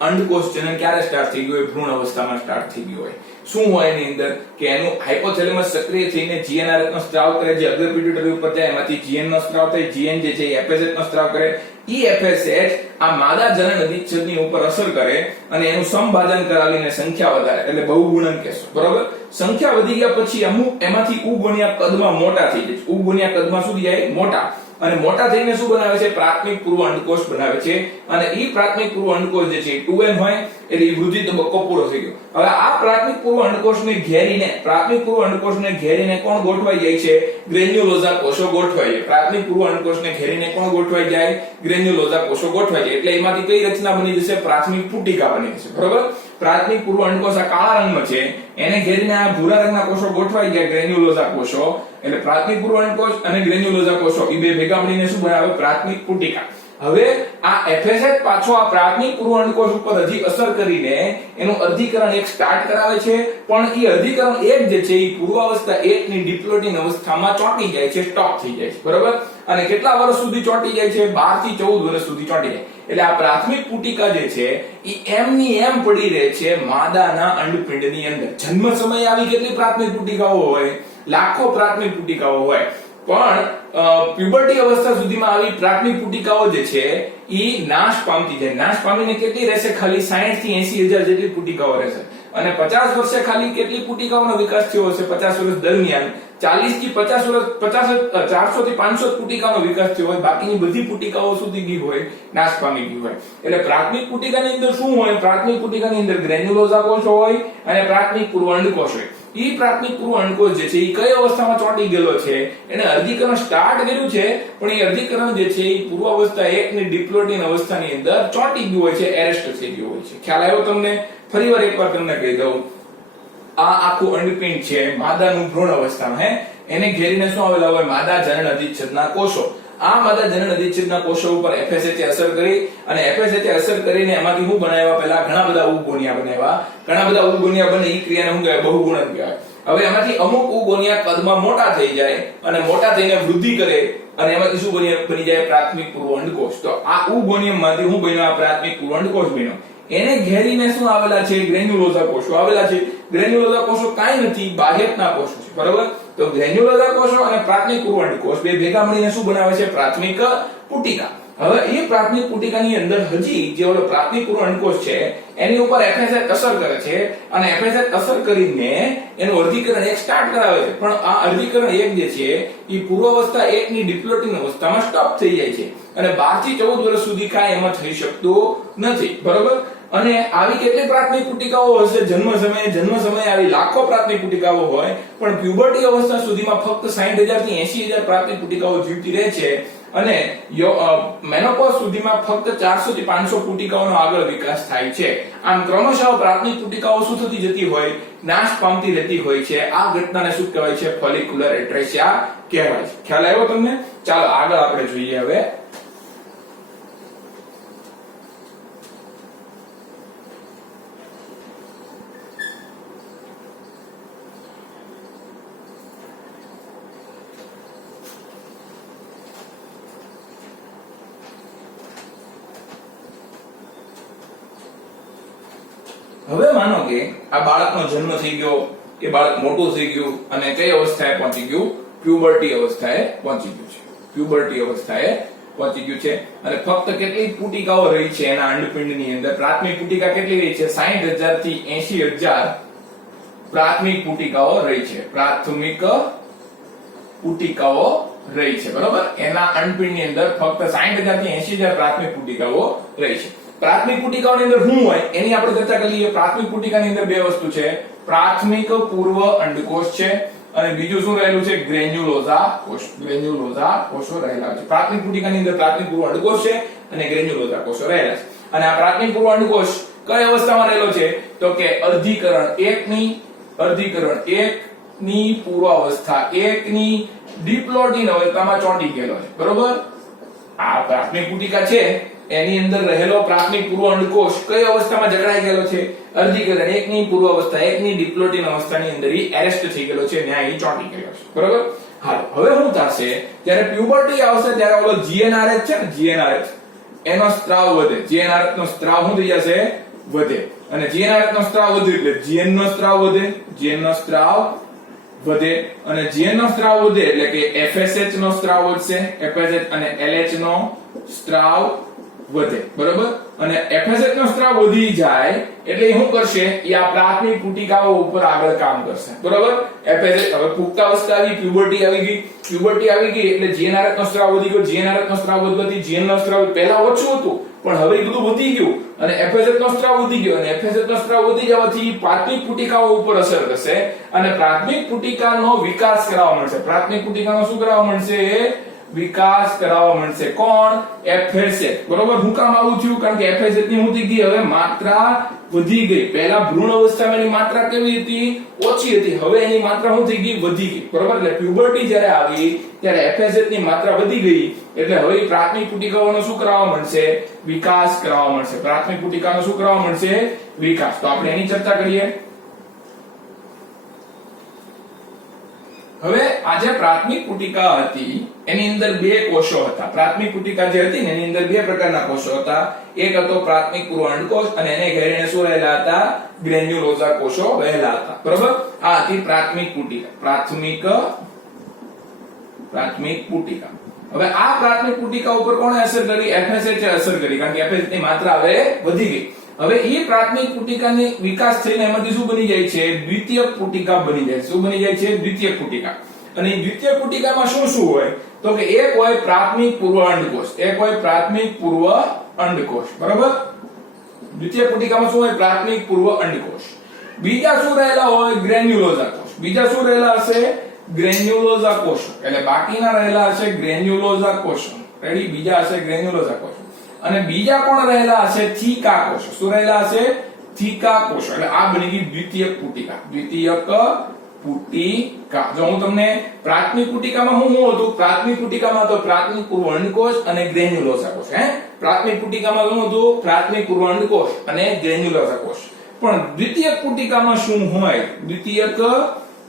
અંડકોષ જનન ક્યારે સ્ટાર્ટ થઈ ગયું હોય? ભ્રૂણ અવસ્થામાં સ્ટાર્ટ થઈ ગયું હોય. શું હોય એની અંદર કે એનું હાઇપોથેલેમસ સક્રિય થઈને GnRH નો સ્ત્રાવ કરે, જે અગ્ર પિટ્યુટરી ઉપર જાય, એમાંથી GN નો સ્ત્રાવ થાય, GN જે છે એ FSH નો સ્ત્રાવ કરે. FSH આ માદા જનન અધિચ્છદની ઉપર અસર કરે અને એનું સંભાજન કરાવીને સંખ્યા વધારે, એટલે બહુગુણન કહેશો, બરોબર? સંખ્યા વધી ગયા પછી અમુક એમાંથી ઉગુણ્યા કદમાં મોટા થઈ જાય. ઉગુણ્યા કદમાં શું જાય? મોટા. અને મોટા થઈને શું બનાવે છે? પ્રાથમિક પૂર્વ અંડકોષ બનાવે છે. અને ઈ પ્રાથમિક પૂર્વ અંડકોષ જે છે 2n હોય, એટલે વૃદ્ધિ તબક્કો પૂરો થઈ ગયો. હવે આ પ્રાથમિક પૂર્વ અંડકોષને ઘેરીને કોણ ગોઠવાઈ જાય છે? ગ્રેન્યુલોઝા કોષો ગોઠવાય છે. પ્રાથમિક પૂર્વ અંડકોષને ઘેરીને કોણ ગોઠવાઈ જાય? ગ્રેન્યુલોઝા કોષો ગોઠવાય છે. એટલે એમાંથી કઈ રચના બની જશે? પ્રાથમિક પુટિકા બની જશે, બરોબર? પ્રાથમિક પૂર્વ અંડકોષ આ કાળા રંગમાં છે, એને ઘેરીને આ ભૂરા રંગના કોષો ગોઠવાઈ ગયા, ગ્રેન્યુલોઝા કોષો. એટલે પ્રાથમિક પૂર્વ અંડકોષ અને ગ્રેન્યુલોઝા કોષો એ બે ભેગા મળીને શું બનાવે? પ્રાથમિક પુટિકા. હવે આ FSH પાછો આ પ્રાથમિક પૂર્વ અંડકોષ ઉપર હજી અસર કરીને એનું અર્ધીકરણ એક સ્ટાર્ટ કરાવે છે, પણ એ અર્ધીકરણ એક જે છે એ પૂર્વાવસ્થા 1 ની ડિપ્લોઇડિંગ અવસ્થામાં ચોંટી જાય છે, સ્ટોપ થઈ જાય છે, બરોબર? અને કેટલા વર્ષ સુધી ચોંટી જાય છે? 12 થી 14 વર્ષ સુધી ચોંટી જાય. એટલે આ પ્રાથમિક પુટિકા જે છે એ એમની એમ પડી રહે છે માદાના અંડપિંડની અંદર. જન્મ સમયે આવી કેટલી પ્રાથમિક પુટિકાઓ હોય? લાખો પ્રાથમિક પુટિકાઓ હોય. પણ પ્યુબર્ટી અવસ્થા સુધીમાં આવી પ્રાથમિક પુટિકાઓ જે છે ઈ નાશ પામતી જાય. નાશ પામીને કેટલી રહેશે? ખાલી 60 થી 80,000 જેટલી પુટિકાઓ રહેશે. અને 50 વર્ષે ખાલી કેટલી પુટિકાઓનો વિકાસ થયો હશે? 50 વર્ષ દરમિયાન 40 થી 50 વર્ષ 400 થી 500 પુટિકાનો વિકાસ થયો હોય. બાકીની બધી પુટિકાઓ સુધી ગઈ હોય, નાશ પામી ગઈ હોય. એટલે પ્રાથમિક પુટિકાની અંદર શું હોય? પ્રાથમિક પુટિકાની અંદર ગ્રેન્યુલોઝા કોષો હોય અને પ્રાથમિક પૂર્વ અંડકોષ હોય. ઈ પ્રાથમિક પૂર્વ અંડકોષ જે છે ઈ કઈ અવસ્થામાં ચોંટી ગયેલો છે? એને અર્ધીકરણ સ્ટાર્ટ કર્યું છે, પણ એ અર્ધીકરણ જે છે ઈ પૂર્વાવસ્થા 1 ની ડિપ્લોઇડિંગ અવસ્થાની અંદર ચોંટી ગયું હોય છે, એરેસ્ટ થઈ ગયું હોય છે. ખ્યાલ આવ્યો તમને? ફરીવાર એકવાર તમને કહી દઉં, આ આખું અંડપિંડ છે માદાનું ભ્રૂણ અવસ્થામાં, એને ઘેરીને શું આવેલા હોય? માદા જનન અધિચ્છદના કોષો. આ માદા જનન અધિચ્છદના કોષો ઉપર FSH અસર કરી, અને FSH અસર કરીને એમાંથી શું બનાવ્યા? પહેલા ઘણા બધા ઉગોનિયા બનાવ્યા. ઘણા બધા ઉગોનિયા બને ઈ ક્રિયાને શું કહેવાય? બહુગુણન કહેવાય. હવે એમાંથી અમુક ઉગોનિયા કદમાં મોટા થઈ જાય અને મોટા થઈને વૃદ્ધિ કરે, અને એમાંથી શું બની જાય? પ્રાથમિક પૂર્વ અંડકોષ. તો આ ઉગોનિયમમાંથી શું બન્યો? આ પ્રાથમિક પૂર્વ અંડકોષ બન્યો. એને ઘેરીને શું આવેલા છે? ગ્રેન્યુલોઝા કોષો આવેલા છે. ગ્રેન્યુલોઝા કોષો કાંઈ નથી, બાહ્યકના કોષો છે, બરોબર? તો ગ્રેન્યુલોઝા કોષો અને પ્રાથમિક પૂર્વ અંડકોષ બે ભેગા મળીને શું બનાવે છે? પ્રાથમિક પુટિકા. હવે એ પ્રાથમિક પુટિકાની અંદર હજી જે ઓલો પ્રાથમિક પૂર્વ અંડકોષ છે એની ઉપર FSH અસર કરે છે, અને FSH અસર કરીને એનું અર્ધીકરણ એક સ્ટાર્ટ કરાવે છે. પણ આ અર્ધીકરણ એક જે છે એ પૂર્વાવસ્થા 1 ની ડિપ્લોઇડિંગ અવસ્થામાં સ્ટોપ થઈ જાય છે, અને 12 થી 14 વર્ષ સુધી કાંઈ એમાં થઈ શકતું નથી, બરોબર? અને આવી કેટલી પ્રાથમિક પુટિકાઓ હશે? જન્મ સમયે આવી લાખો પ્રાથમિક પુટિકાઓ હોય, પણ પ્યુબર્ટી અવસ્થા સુધીમાં ફક્ત 60,000 થી 80,000 પ્રાથમિક પુટિકાઓ જીવતી રહે છે, અને મેનોપોઝ સુધીમાં ફક્ત 400 થી 500 પુટિકાઓનો આગળ વિકાસ થાય છે. આમ ક્રમશઃ પ્રાથમિક પુટિકાઓ શું થતી જતી હોય? નાશ પામતી રહેતી હોય છે. આ ઘટનાને શું કહેવાય છે? ફોલિક્યુલર એટ્રેસિયા કહેવાય છે. ખ્યાલ આવ્યો તમને? ચાલો આગળ આપણે જોઈએ. હવે હવે માનો કે આ બાળકનો જન્મ થઈ ગયો, એ બાળક મોટું થઈ ગયું અને કઈ અવસ્થાએ પહોંચી ગયું? પ્યુબર્ટી અવસ્થાએ પહોંચી ગયું છે. પ્યુબર્ટી અવસ્થાએ પહોંચી ગયું છે અને ફક્ત કેટલી પુટિકાઓ રહી છે એના અંડપિંડની અંદર? પ્રાથમિક પુટિકા કેટલી રહી છે? 60,000 થી 80,000 પ્રાથમિક પુટિકાઓ રહી છે. પ્રાથમિક પુટિકાઓ રહી છે, બરોબર. એના અંડપિંડની અંદર ફક્ત 60,000 થી 80,000 પ્રાથમિક પુટિકાઓ રહી છે. પ્રાથમિક પુટિકાઓની અંદર શું હોય એની આપણે ચર્ચા કરી લઈએ. પ્રાથમિક પુટિકાની અંદર બે વસ્તુ છે. પ્રાથમિક પૂર્વ અંડકોષ છે અને બીજું શું રહેલું છે? ગ્રેન્યુલોઝા કોષ. ગ્રેન્યુલોઝા કોષો રહેલા છે. પ્રાથમિક પુટિકાની અંદર પ્રાથમિક પૂર્વ અંડકોષ છે અને ગ્રેન્યુલોઝા કોષો રહેલા છે. અને આ પ્રાથમિક પૂર્વ અંડકોષ કઈ અવસ્થામાં રહેલો છે? તો કે અર્ધીકરણ 1 ની પૂર્વાવસ્થા 1 ની ડિપ્લોઇડિન અવસ્થામાં ચોંટી ગયેલો છે, બરોબર. આ પ્રાથમિક પુટિકા છે એની અંદર રહેલો પ્રાથમિક પૂર્વ અંડકોષ કઈ અવસ્થામાં જકડાઈ ગયેલો છે? અર્ધીકરણ 1 ની પૂર્વાવસ્થા 1 ની ડિપ્લોઇડિન અવસ્થાની અંદર એરેસ્ટ થઈ ગયેલો છે, ત્યાં એ ચોંટી ગયેલો છે, બરોબર. હાલો, હવે શું થશે? જ્યારે પ્યુબર્ટી આવશે ત્યારે ઓલો GnRH છે ને, GnRH એનો સ્ત્રાવ વધે. GnRH નો સ્ત્રાવ શું થઈ જશે? વધે. અને GnRH નો સ્ત્રાવ વધે એટલે GN નો સ્ત્રાવ વધે. GN નો સ્ત્રાવ વધે અને GN નો સ્ત્રાવ વધે એટલે કે FSH નો સ્ત્રાવ વધશે. FSH અને LH નો સ્ત્રાવ વધે, બરોબર. અને FSH નો સ્ત્રાવ વધી જાય એટલે શું કરશે? એ આ પ્રાથમિક પુટિકાઓ ઉપર આગળ કામ કરશે, બરોબર. FSH હવે પુખ્તાવસ્થા આવી, પ્યુબર્ટી આવી ગઈ. પ્યુબર્ટી આવી ગઈ એટલે GnRH નો સ્ત્રાવ વધી ગયો. GnRH નો સ્ત્રાવ વધવાથી GN નો સ્ત્રાવ પહેલા ઓછું હતું પણ હવે બધું વધી ગયું અને FSH નો સ્ત્રાવ વધી ગયો અને FSH નો સ્ત્રાવ વધી જવાથી પ્રાથમિક પુટિકાઓ ઉપર અસર થશે અને પ્રાથમિક પુટિકાનો વિકાસ કરાવવા મળશે. પ્રાથમિક પુટિકાનો શું કરાવવા મળશે? વિકાસ કરાવવા મળશે. કોણ? FSH, બરોબર. હું કામ આવું થયું? કારણ કે FSH ની શું થઈ ગઈ? હવે માત્રા વધી ગઈ. પહેલા ભ્રૂણ અવસ્થામાં એની માત્રા કેવી હતી? ઓછી હતી. હવે એની માત્રા શું થઈ ગઈ? વધી ગઈ, બરોબર. એટલે પ્યુબર્ટી જ્યારે આવી ત્યારે FSH ની માત્રા વધી ગઈ એટલે હવે પ્રાથમિક પુટિકાઓનો શું કરાવવા મળશે? વિકાસ કરાવવા મળશે. પ્રાથમિક પુટિકાનો શું કરાવવા મળશે? વિકાસ. તો આપણે એની ચર્ચા કરીએ. હવે આ જે પ્રાથમિક પુટિકા હતી એની અંદર બે કોષો હતા. પ્રાથમિક પુટિકા જે હતી ને એની અંદર બે પ્રકારના કોષો હતા. એક હતો પ્રાથમિક પૂર્વ અંડકોષ અને એને ઘેરીને શું રહેલા હતા? ગ્રેન્યુલોઝા કોષો રહેલા હતા, બરોબર. આ હતી પ્રાથમિક પુટિકા. પ્રાથમિક પુટિકા. હવે આ પ્રાથમિક પુટિકા ઉપર કોણે અસર કરી? FSH અસર કરી, કારણ કે FSH ની માત્રા હવે વધી ગઈ. હવે એ પ્રાથમિક પુટિકાની વિકાસ થઈને એમાંથી શું બની જાય છે? દ્વિતીયક પુટિકા બની જાય. શું બની જાય છે? દ્વિતીયક પુટિકા. અને દ્વિતીયક પુટિકામાં શું શું હોય? તો કે એક હોય પ્રાથમિક પૂર્વ અંડકોષ, એક હોય પ્રાથમિક પૂર્વ અંડકોષ, બરોબર. દ્વિતીયક પુટિકામાં શું હોય? પ્રાથમિક પૂર્વ અંડકોષ. બીજા શું રહેલા હોય? ગ્રેન્યુલોઝા કોષ. બીજા શું રહેલા હશે? ગ્રેન્યુલોઝા કોષો. એટલે બાકીના રહેલા હશે ગ્રેન્યુલોઝા કોષો. રેડી? બીજા હશે ગ્રેન્યુલોઝા કોષો. અને બીજા કોણ રહેલા હશે? થીકા કોષો. શું રહેલા હશે? થીકા કોષો. એટલે આ બની ગઈ દ્વિતીયક પુટિકા. દ્વિતીયક પુટિકા. જો હું તમને પ્રાથમિક પુટિકામાં શું હતું? પ્રાથમિક પુટિકામાં તો પ્રાથમિક પૂર્વ અંડકોષ અને ગ્રેન્યુલોઝા કોષ. પ્રાથમિક પુટિકામાં શું હતું? પ્રાથમિક પૂર્વ અંડકોષ અને ગ્રેન્યુલોઝા કોષ. પણ દ્વિતીયક પુટિકામાં શું હોય? દ્વિતીયક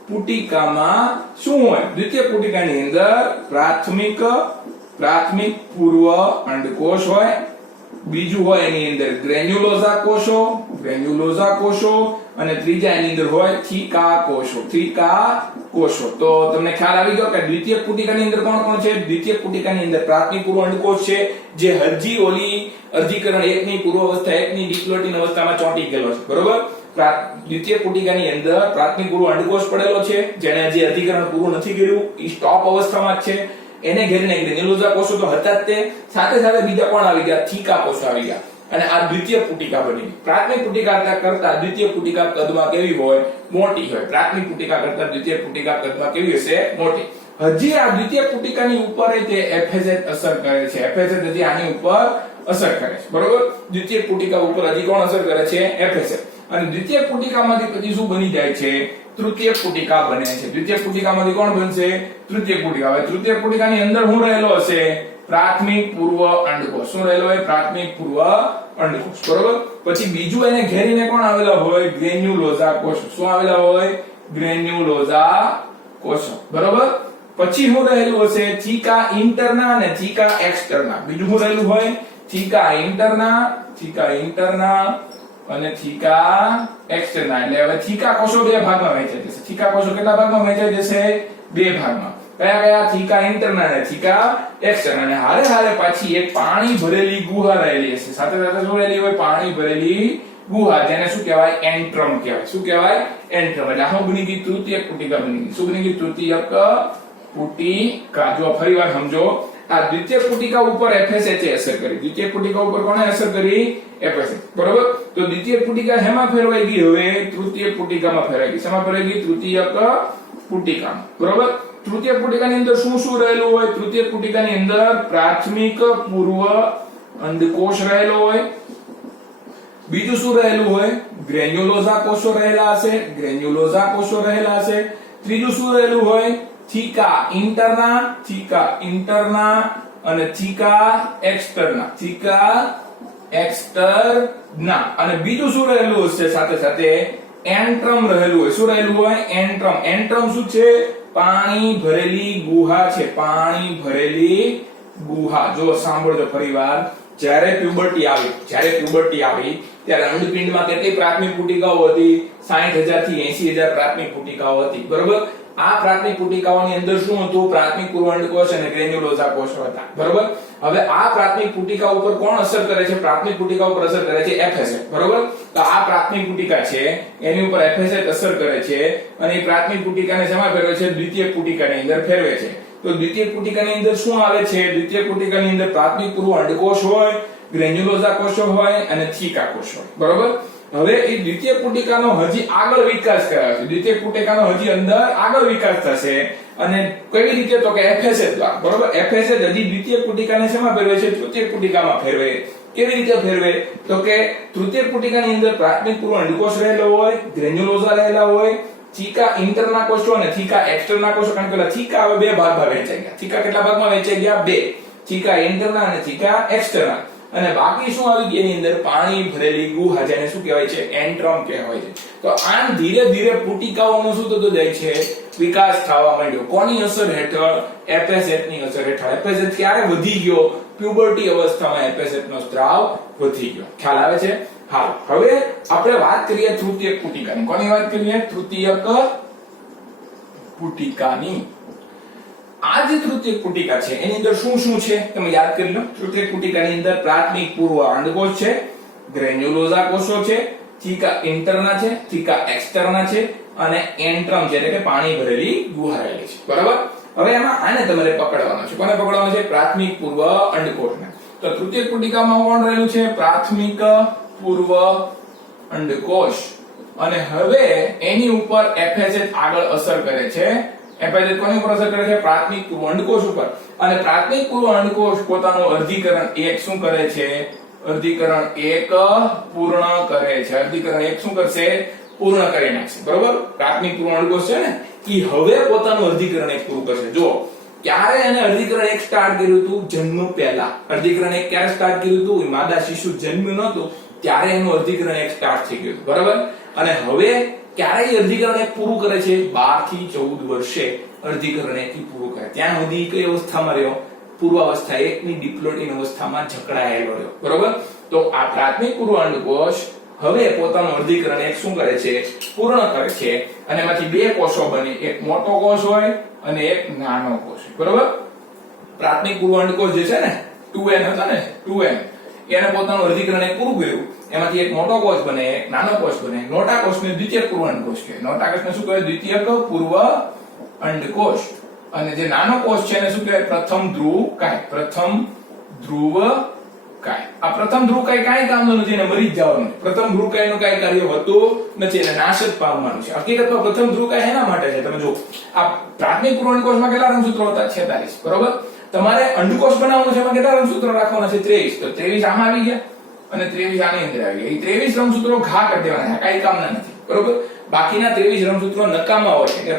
પુટિકામાં શું હોય? દ્વિતીયક પુટિકાની અંદર પ્રાથમિક પૂર્વ અંડકોષ હોય. બીજું હોય એની અંદર ગ્રેન્યુલોઝા કોષો અને ત્રીજા એની અંદર હોય થીકા કોષો. તો તમને ખ્યાલ આવી ગયો કે દ્વિતીયક પુટિકાની અંદર કોણ કોણ છે? દ્વિતીયક પુટિકાની અંદર પ્રાથમિક પૂર્વ અંડકોષ છે જે હજી ઓલી અર્ધીકરણ 1 ની પૂર્વાવસ્થા 1 ની ડિપ્લોઇડિન અવસ્થામાં ચોંટી ગયેલો છે, બરોબર. દ્વિતીય પુટિકાની અંદર પ્રાથમિક પૂર્વ અંડકોષ પડેલો છે જેને હજી અર્ધીકરણ પૂરું નથી કર્યું, એ સ્ટોપ અવસ્થામાં છે. એને ઘેરીને ગ્રેન્યુલોઝા કોષો તો હતા જ, તે સાથે સાથે બીજા કોણ આવી ગયા? થીકા કોષો આવી ગયા અને આ દ્વિતીય પુટિકા બની. પ્રાથમિક પુટિકા કરતા દ્વિતીય પુટિકા કદમાં કેવી હોય? મોટી હોય. પ્રાથમિક પુટિકા કરતા દ્વિતીય પુટિકા કદમાં કેવી હશે? મોટી. હજી આ દ્વિતીય પુટિકાની ઉપર તે FSH અસર કરે છે. FSH હજી આની ઉપર અસર કરે છે, બરોબર. દ્વિતીય પુટિકા ઉપર હજી કોણ અસર કરે છે? FSH. અને દ્વિતીય પુટિકામાંથી પછી શું બની જાય છે? તૃતીય પુટિકા બને છે. દ્વિતીય પુટિકામાંથી કોણ બનશે? તૃતીય પુટિકા. હવે તૃતીય પુટિકાની અંદર શું રહેલો હશે? પ્રાથમિક પૂર્વ અંડકોષ. શું રહેલો હોય? પ્રાથમિક પૂર્વ અંડકોષ, બરોબર. પછી બીજું એને ઘેરીને કોણ આવેલા હોય? ગ્રેન્યુલોઝા કોષ. શું આવેલા હોય? ગ્રેન્યુલોઝા કોષો, બરોબર. પછી શું રહેલું હશે? થીકા ઇન્ટરના અને થીકા એક્સટરના. બીજું શું રહેલું હોય? થીકા ઇન્ટરના અને થીકા એક્સટર્ના. એટલે હવે થીકા કોષો બે ભાગમાં વહેંચાઈ જશે. થીકા કોષો કેટલા ભાગમાં વહેંચાઈ જશે? બે ભાગમાં. કયા કયા? થીકા ઇન્ટરના અને થીકા એક્સટર્ના. અને હારે હારે પાછી એક પાણી ભરેલી ગુહા રહેલી હશે. સાથે સાથે શું રહેલી હોય? પાણી ભરેલી ગુહા, જેને શું કહેવાય? એન્ટ્રમ કહેવાય. શું કહેવાય? એન્ટ્રમ. એટલે આ બની ગઈ? તૃતીયક પુટિકા બની ગઈ. શું બની ગઈ? તૃતીયક પુટિકા. જો ફરીવાર સમજો, આ દ્વિતીયક પુટિકા ઉપર FSH એ અસર કરી. દ્વિતીયક પુટિકા ઉપર કોણે અસર કરી? FSH. બરોબર. તો દ્વિતીયક પુટિકા હેમાં ફેરવાઈ ગઈ? હવે તૃતીયક પુટિકામાં ફેરવાઈ ગઈ. શેમાં ફેરવાઈ ગઈ? તૃતીયક પુટિકામાં. બરોબર. તૃતીયક પુટિકાની અંદર શું શું રહેલું હોય? તૃતીયક પુટિકાની અંદર પ્રાથમિક પૂર્વ અંડકોષ રહેલો હોય. બીજું શું રહેલું હોય? ગ્રેન્યુલોઝા કોષો રહેલા હશે. ગ્રેન્યુલોઝા કોષો રહેલા હશે. ત્રીજું શું રહેલું હોય? થીકા ઇન્ટરના અને થીકા એક્સટર્ના. અને બીજું શું રહેલું હશે? સાથે સાથે એન્ટ્રમ રહેલું હોય. શું રહેલું હોય? એન્ટ્રમ. એન્ટ્રમ શું છે? પાણી ભરેલી ગુહા છે. પાણી ભરેલી ગુહા. જો સાંભળજો ફરીવાર, જ્યારે પ્યુબર્ટી આવી ત્યારે અંડપિંડમાં કેટલી પ્રાથમિક પુટિકાઓ હતી? 60,000 થી 80,000 પ્રાથમિક પુટિકાઓ હતી. બરોબર. આ પ્રાથમિક પુટિકાઓની અંદર શું હતું? પ્રાથમિક પૂર્વ અંડકોષ અને ગ્રેન્યુલોઝા કોષો હતા. બરોબર. હવે આ પ્રાથમિક પુટિકા ઉપર કોણ અસર કરે છે? પ્રાથમિક પુટિકા ઉપર અસર કરે છે FSH. બરોબર. તો આ પ્રાથમિક પુટિકા છે, એની ઉપર FSH અસર કરે છે અને એ પ્રાથમિક પુટિકાને શેમાં ફેરવે છે? દ્વિતીયક પુટિકાની અંદર ફેરવે છે. તો દ્વિતીયક પુટિકાની અંદર શું આવે છે? દ્વિતીયક પુટિકાની અંદર પ્રાથમિક પૂર્વ અંડકોષ હોય, ગ્રેન્યુલોઝા કોષો હોય અને થીકા કોષ હોય. બરોબર. હવે એ દ્વિતીયક પુટિકાનો હજી આગળ વિકાસ કરાયો છે. દ્વિતીયક પુટિકાનો હજી અંદર આગળ વિકાસ થશે. અને કેવી રીતે? તો કે FSH દ્વારા. બરોબર. FSH હજી દ્વિતીયક પુટિકાને શેમાં ફેરવે છે? તૃતીયક પુટિકામાં ફેરવે. કેવી રીતે ફેરવે? તો કે તૃતીયક પુટિકાની અંદર પ્રાથમિક પૂર્વ અંડકોષ રહેલો હોય, ગ્રેન્યુલોઝા રહેલા હોય, થીકા ઇન્ટરના કોષો અને થીકા એક્સટરના કોષો. કારણ કે થીકા હવે બે ભાગમાં વહેંચાઈ ગયા. થીકા કેટલા ભાગમાં વહેંચાઈ ગયા? બે. થીકા ઇન્ટરના અને થીકા એક્સટરના. અને બાકી શું આવી ગઈ? એની અંદર પાણી ભરેલી ગુહા, જેને શું કહેવાય છે? એન્ટ્રમ કહેવાય છે. તો આમ ધીરે ધીરે પુટિકાઓનો શું થતો જાય છે? વિકાસ થવા માંડ્યો. કોની અસર હેઠળ? FSH ની અસર હેઠળ. FSH ક્યારે વધી ગયો? પ્યુબર્ટી અવસ્થામાં FSH નો સ્ત્રાવ વધી ગયો. ખ્યાલ આવે છે? હાલ હવે આપણે વાત કરીએ તૃતીયક પુટિકાની. કોની વાત કરીએ? તૃતીયક પુટિકાની. આ જે તૃતીયક પુટિકા છે એની અંદર શું શું છે તમે યાદ કરી લો. તૃતીયક પુટિકાની અંદર પ્રાથમિક પૂર્વ અંડકોષ છે, ગ્રેન્યુલોઝા કોષો છે, થીકા ઇન્ટરના છે, થીકા એક્સટરના છે અને એન્ટ્રમ છે, એટલે કે પાણી ભરેલી ગુહા રહેલી છે. બરાબર. હવે એમાં આને તમારે પકડવાનો છે. કોને પકડવાનો છે? પ્રાથમિક પૂર્વ અંડકોષને. તો તૃતીયક પુટિકામાં કોણ રહેલું છે? પ્રાથમિક પૂર્વ અંડકોષ. અને હવે એની ઉપર FSH આગળ અસર કરે છે. FSH કોની ઉપર અસર કરે છે? પ્રાથમિક પૂર્વ અંડકોષ ઉપર. અને પ્રાથમિક પૂર્વ અંડકોષ પોતાનું અર્ધીકરણ 1 શું કરે છે? અર્ધીકરણ 1 પૂર્ણ કરે છે. અર્ધીકરણ 1 શું કરશે? પૂર્ણ કરી નાખશે. બરોબર. પ્રાથમિક પૂર્વ અંડકોષ છે ને, ઈ હવે પોતાનું અર્ધીકરણ 1 પૂરું કરશે. જો ક્યારે એને અર્ધીકરણ 1 સ્ટાર્ટ કર્યું હતું? જન્મ પહેલા. અર્ધીકરણ 1 ક્યારે સ્ટાર્ટ કર્યું હતું? માદા શિશુ જન્મ્યું નહોતું ત્યારે એનું અર્ધીકરણ 1 સ્ટાર્ટ થઈ ગયું. બરાબર. અને હવે ક્યારે અર્ધીકરણ 1 પૂરું કરે છે? 12 થી 14 વર્ષે અર્ધીકરણ 1 પૂરું કરે. ત્યાં સુધી કઈ અવસ્થામાં રહ્યો? પૂર્વાવસ્થા 1 ની ડિપ્લોઇડિન અવસ્થામાં જકડાયેલો રહ્યો. બરોબર. તો આ પ્રાથમિક પૂર્વ અંડકોષ હવે પોતાનું અર્ધીકરણ 1 શું કરે છે? પૂર્ણ કરે છે. અને એમાંથી બે કોષો બને. એક મોટો કોષ હોય અને એક નાનો કોષ. બરોબર. પ્રાથમિક પૂર્વ અંડકોષ જે છે ને 2n હતા ને 2n, એને પોતાનું અર્ધીકરણ 1 પૂરું કર્યું. એમાંથી એક મોટો કોષ બને, એક નાનો કોષ બને. મોટા કોષને દ્વિતીયક પૂર્વ અંડકોષ કહે. મોટા કોષને શું કહેવાય? દ્વિતીયક પૂર્વ અંડકોષ. અને જે નાનો કોષ છે એને શું કહેવાય? પ્રથમ ધ્રુવકાય. પ્રથમ ધ્રુવકાય. આ પ્રથમ ધ્રુવકાય કાંઈ કામનું નથી, એને મરી જ જવાનું. પ્રથમ ધ્રુવકાયનું કાંઈ કાર્ય હોતું નથી, એને નાશ જ પામવાનું છે. હકીકતમાં પ્રથમ ધ્રુવકાય એના માટે છે. તમે જો આ પ્રાથમિક પૂર્વ અંડકોષમાં કેટલા રંગસૂત્રો હતા? 46. બરોબર. તમારે અંડકોષ બનાવવાનું છે, એમાં કેટલા રંગસૂત્રો રાખવાના છે? 23. તો 23 આમાં આવી ગયા અને 23 આની અંદર આવી ગયા. એ 23 રંગસૂત્રો ઘા કરી દેવાના, કાંઈ કામના નથી. બરોબર. બાકીના 23 રંગસૂત્રો નકામા હોય છે.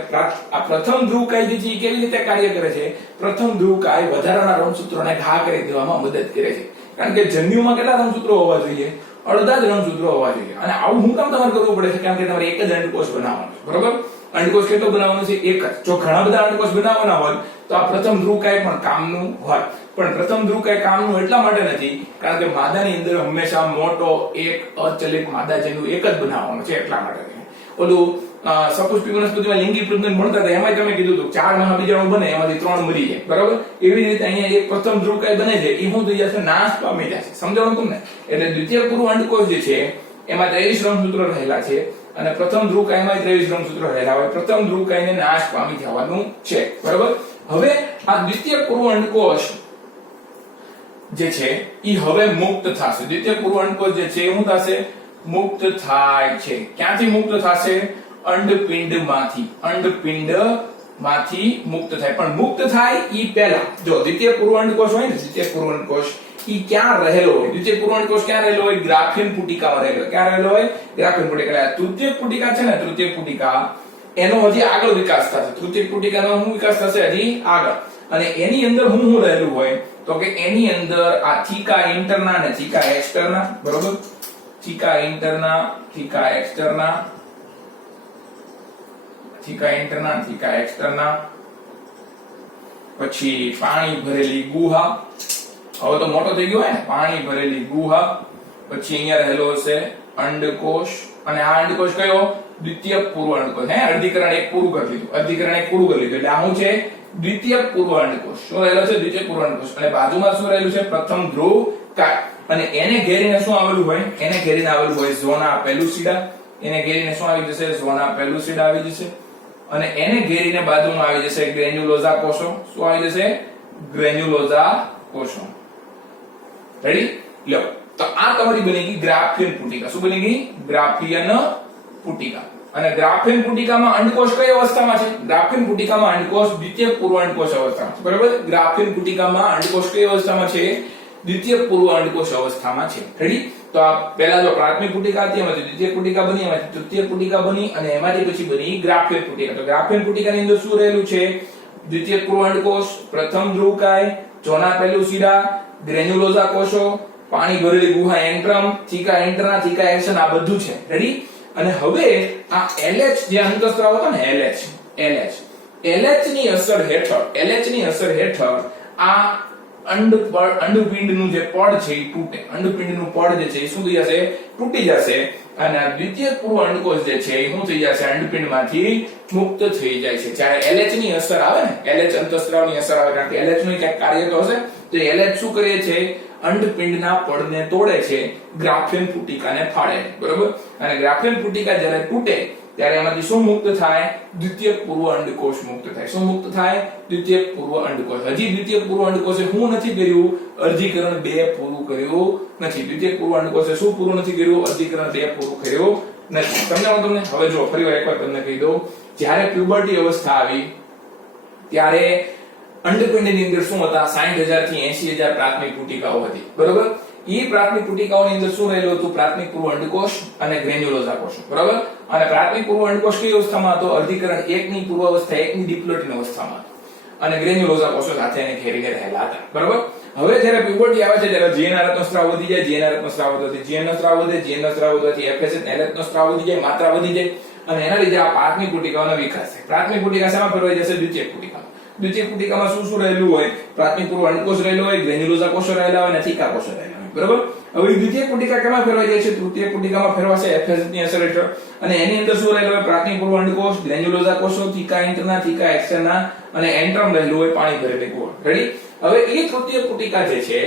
આ પ્રથમ ધ્રુવકાય જે છે એ કેવી રીતે કાર્ય કરે છે? પ્રથમ ધ્રુવકાય વધારાના રંગસૂત્રોને ઘા કરી દેવામાં મદદ કરે છે. કારણ કે જન્યુમાં કેટલા રંગસૂત્રો હોવા જોઈએ? અડધા જ રંગસૂત્રો હોવા જોઈએ. અને આવું હું કામ તમારે કરવું પડે છે? કારણ કે તમારે એક જ અંડકોષ બનાવવાનું છે. બરોબર. અંડકોષ કેટલો બનાવવાનો છે? એક જ. જો ઘણા બધા અંડકોષ બનાવવાના હોય તો આ પ્રથમ ધ્રુવકાય પણ કામનું હોય, પણ પ્રથમ ધ્રુવકાય કામનું એટલા માટે નથી કારણ કે માદાની અંદર હંમેશા મોટો એક અચલિત માદા જનુ એક જ બનાવવાનો છે એટલા માટે. ઓલું સપોઝ વનસ્પતિમાં લિંગી પ્રજનન ભણતા હતા એમાં તમે કીધું હતું 4 મહાબીજાણુ બને એમાંથી 3 મરી જાય, બરાબર? એવી રીતે અહીંયા એક પ્રથમ ધ્રુવકાય બને છે એ શું થઈ જશે? નાશ પામી જશે. સમજાણું તમને? એટલે દ્વિતીય પૂર્વ અંડકોષ જે છે એમાં 23 રંગસૂત્રો રહેલા છે અને પ્રથમ ધ્રુવકાયમાં 23 રંગસૂત્રો રહેલા હોય. પ્રથમ ધ્રુવકાયને નાશ પામી જવાનું છે, બરાબર? હવે આ દ્વિતીય પૂર્વ અંડકોષ જે છે ઈ હવે મુક્ત થશે. દ્વિતીય પૂર્વ અંડકોષ જે છે શું થશે? મુક્ત થાય છે. ક્યાંથી મુક્ત થશે? અંડપિંડમાંથી. અંડપિંડમાંથી મુક્ત થાય. પણ મુક્ત થાય ઈ પહેલા જો દ્વિતીય પૂર્વ અંડકોષ હોય ને, દ્વિતીય પૂર્વ અંડકોષ ઈ ક્યાં રહેલો હોય? દ્વિતીય પૂર્વ અંડકોષ ક્યાં રહેલો હોય? ગ્રાફિન પુટિકામાં રહેલો. ક્યાં રહેલો હોય? ગ્રાફિન પુટિકા. તૃતીય પુટિકા છે ને, તૃતીય પુટિકા એનો હજી આગળ વિકાસ થશે. તૃતીય પુટિકાનો શું વિકાસ થશે? હજી આગળ. અને એની અંદર શું રહેલું હોય? તો કે એની અંદર આ થીકા ઇન્ટરના અને થીકા એક્સટર્ના, બરોબર? થીકા ઇન્ટરના, થીકા એક્સટર્ના, થીકા ઇન્ટરના, થીકા એક્સટર્ના, પછી પાણી ભરેલી ગુહા. હવે તો મોટો થઈ ગયો હોય ને, પાણી ભરેલી ગુહા. પછી અહીંયા રહેલો હશે અંડકોષ. અને આ અંડકોષ કયો? દ્વિતીય પૂર્વ અંડકોષ. અર્ધીકરણ એક પૂરું કરી લીધું. અર્ધીકરણ એક પૂરું કરી લીધું એટલે આ શું છે? દ્વિતીય પૂર્વ અંડકોષ. શું રહેલો છે? દ્વિતીય પૂર્વ અંડકોષ. અને બાજુમાં શું રહેલું છે? પ્રથમ ધ્રુવકાય. અને એને ઘેરીને શું આવેલું હોય? એને ઘેરીને આવેલું હોય ઝોના પેલુસિડા. એને ઘેરીને શું આવી જશે? ઝોના પેલુસિડા આવી જશે. અને એને ઘેરીને બાજુમાં આવી જશે ગ્રેન્યુલોઝા કોષો. શું આવી જશે? ગ્રેન્યુલોઝા કોષો. રેડી? લો તો આ તમારી બની ગઈ ગ્રાફિયન પુટિકા. શું બની ગઈ? ગ્રાફિયન પુટિકા. અને ગ્રાફિયન પુટિકામાં અંડકોષ કઈ અવસ્થામાં છે? ગ્રાફિયન પુટિકામાં અંડકોષ દ્વિતીય પૂર્વ અંડકોષ અવસ્થામાં છે, બરાબર? ગ્રાફિયન પુટિકામાં અંડકોષ કઈ અવસ્થામાં છે? દ્વિતીય પૂર્વ અંડકોષ અવસ્થામાં છે. રેડી? તો આ પહેલા જો પ્રાથમિક પુટિકા હતી, એમાંથી દ્વિતીય પુટિકા બની, એમાંથી તૃતીય પુટિકા બની અને એમાંથી પછી બની ગ્રાફિયન પુટિકા. તો ગ્રાફિયન પુટિકાની અંદર શું રહેલું છે? દ્વિતીય પૂર્વ અંડકોષ, પ્રથમ ધ્રુવકાય, ઝોના પેલુસિડા, ગ્રેન્યુલોઝા કોષો, પાણી ભરેલી ગુહા એન્ટ્રમ, થીકા ઇન્ટરના, થીકા એક્શન, આ બધું છે. રેડી? અને હવે આ LH જે અંતઃસ્ત્રાવ હતો ને, LH ની અસર હેઠળ આ અંડપિંડનું જે પડ છે એ તૂટે. અંડપિંડનું પડ જે છે એ શું થઈ જશે? તૂટી જશે. અને આ દ્વિતીય પૂર્વ અંડકોષ જે છે એ શું થઈ જશે? અંડપિંડમાંથી મુક્ત થઈ જાય છે. જ્યારે LH ની અસર આવે ને, LH અંતઃસ્ત્રાવની અસર આવે, કારણ કે LH નું ક્યાંક કાર્ય તો હશે, તો LH શું કરે છે? અંડપિંડના પડને તોડે છે, ગ્રાફિયન પુટિકાને ફાડે, બરોબર? અને ગ્રાફિયન પુટિકા જ્યારે તૂટે ત્યારે એમાંથી શું મુક્ત થાય? દ્વિતીય પૂર્વ અંડકોષ મુક્ત થાય. શું મુક્ત થાય? દ્વિતીય પૂર્વ અંડકોષ. હજી દ્વિતીય પૂર્વ અંડકોષે શું નથી કર્યું? અર્ધીકરણ 2 પૂરું કર્યું નથી. દ્વિતીય પૂર્વ અંડકોષે શું પૂરું નથી કર્યું? અર્ધીકરણ 2 પૂરું કર્યું નથી. સમજાવો તમને? હવે જો ફરીવાર એકવાર તમને કહી દઉં, જ્યારે પ્યુબર્ટી અવસ્થા આવી ત્યારે અંડપિંડની અંદર શું હતા? 60,000 થી 80,000 પ્રાથમિક પુટિકાઓ હતી, બરોબર? ઈ પ્રાથમિક પુટિકાઓની અંદર શું રહેલું હતું? પ્રાથમિક પૂર્વ અંડકોષ અને ગ્રેન્યુલોઝા કોષો, બરાબર? અને પ્રાથમિક પૂર્વ અંડકોષ કઈ અવસ્થામાં હતો? અર્ધીકરણ 1 ની પૂર્વ અવસ્થા, 1 ની ડિપ્લોઇડ અવસ્થામાં. અને ગ્રેન્યુલોઝા કોષો સાથે એને ઘેરીને રહેલા હતા, બરાબર? હવે જ્યારે પ્યુબર્ટી આવે છે ત્યારે GNR નો સ્ત્રાવ વધી જાય, GNR નો સ્ત્રાવ વધવાથી GN નો સ્ત્રાવ વધે, GN નો સ્ત્રાવ વધવાથી FSH LH નો સ્ત્રાવ વધી જાય, માત્રા વધી જાય અને એના લીધે આ પ્રાથમિક પુટિકાઓનો વિકાસ થાય. પ્રાથમિક પુટિકા શેમાં ફેરવાઈ જશે? દ્વિતીય પુટિકામાં. દ્વિતીય પુટિકામાં શું શું રહેલું હોય? પ્રાથમિક પૂર્વ અંડકોષ રહેલો હોય, ગ્રેન્યુલોઝા કોષો રહેલા હોય અને થીકા કોષો રહેલા હોય, બરાબર? હવે દ્વિતીય પુટિકા કેમાં ફેરવાઈ જાય છે? તૃતીય પુટિકામાં ફેરવાશે FSH ની અસર હેઠળ. અને એની અંદર શું રહેલું હોય? પ્રાથમિક પૂર્વ અંડકોષ, ગ્રેન્યુલોઝા કોષો, થીકા ઇન્ટરના, થીકા એક્સટર્ના અને એન્ટ્રમ રહેલું હોય, પાણી ભરેલી ગુહા. રેડી? હવે એ તૃતીય પુટિકા જે છે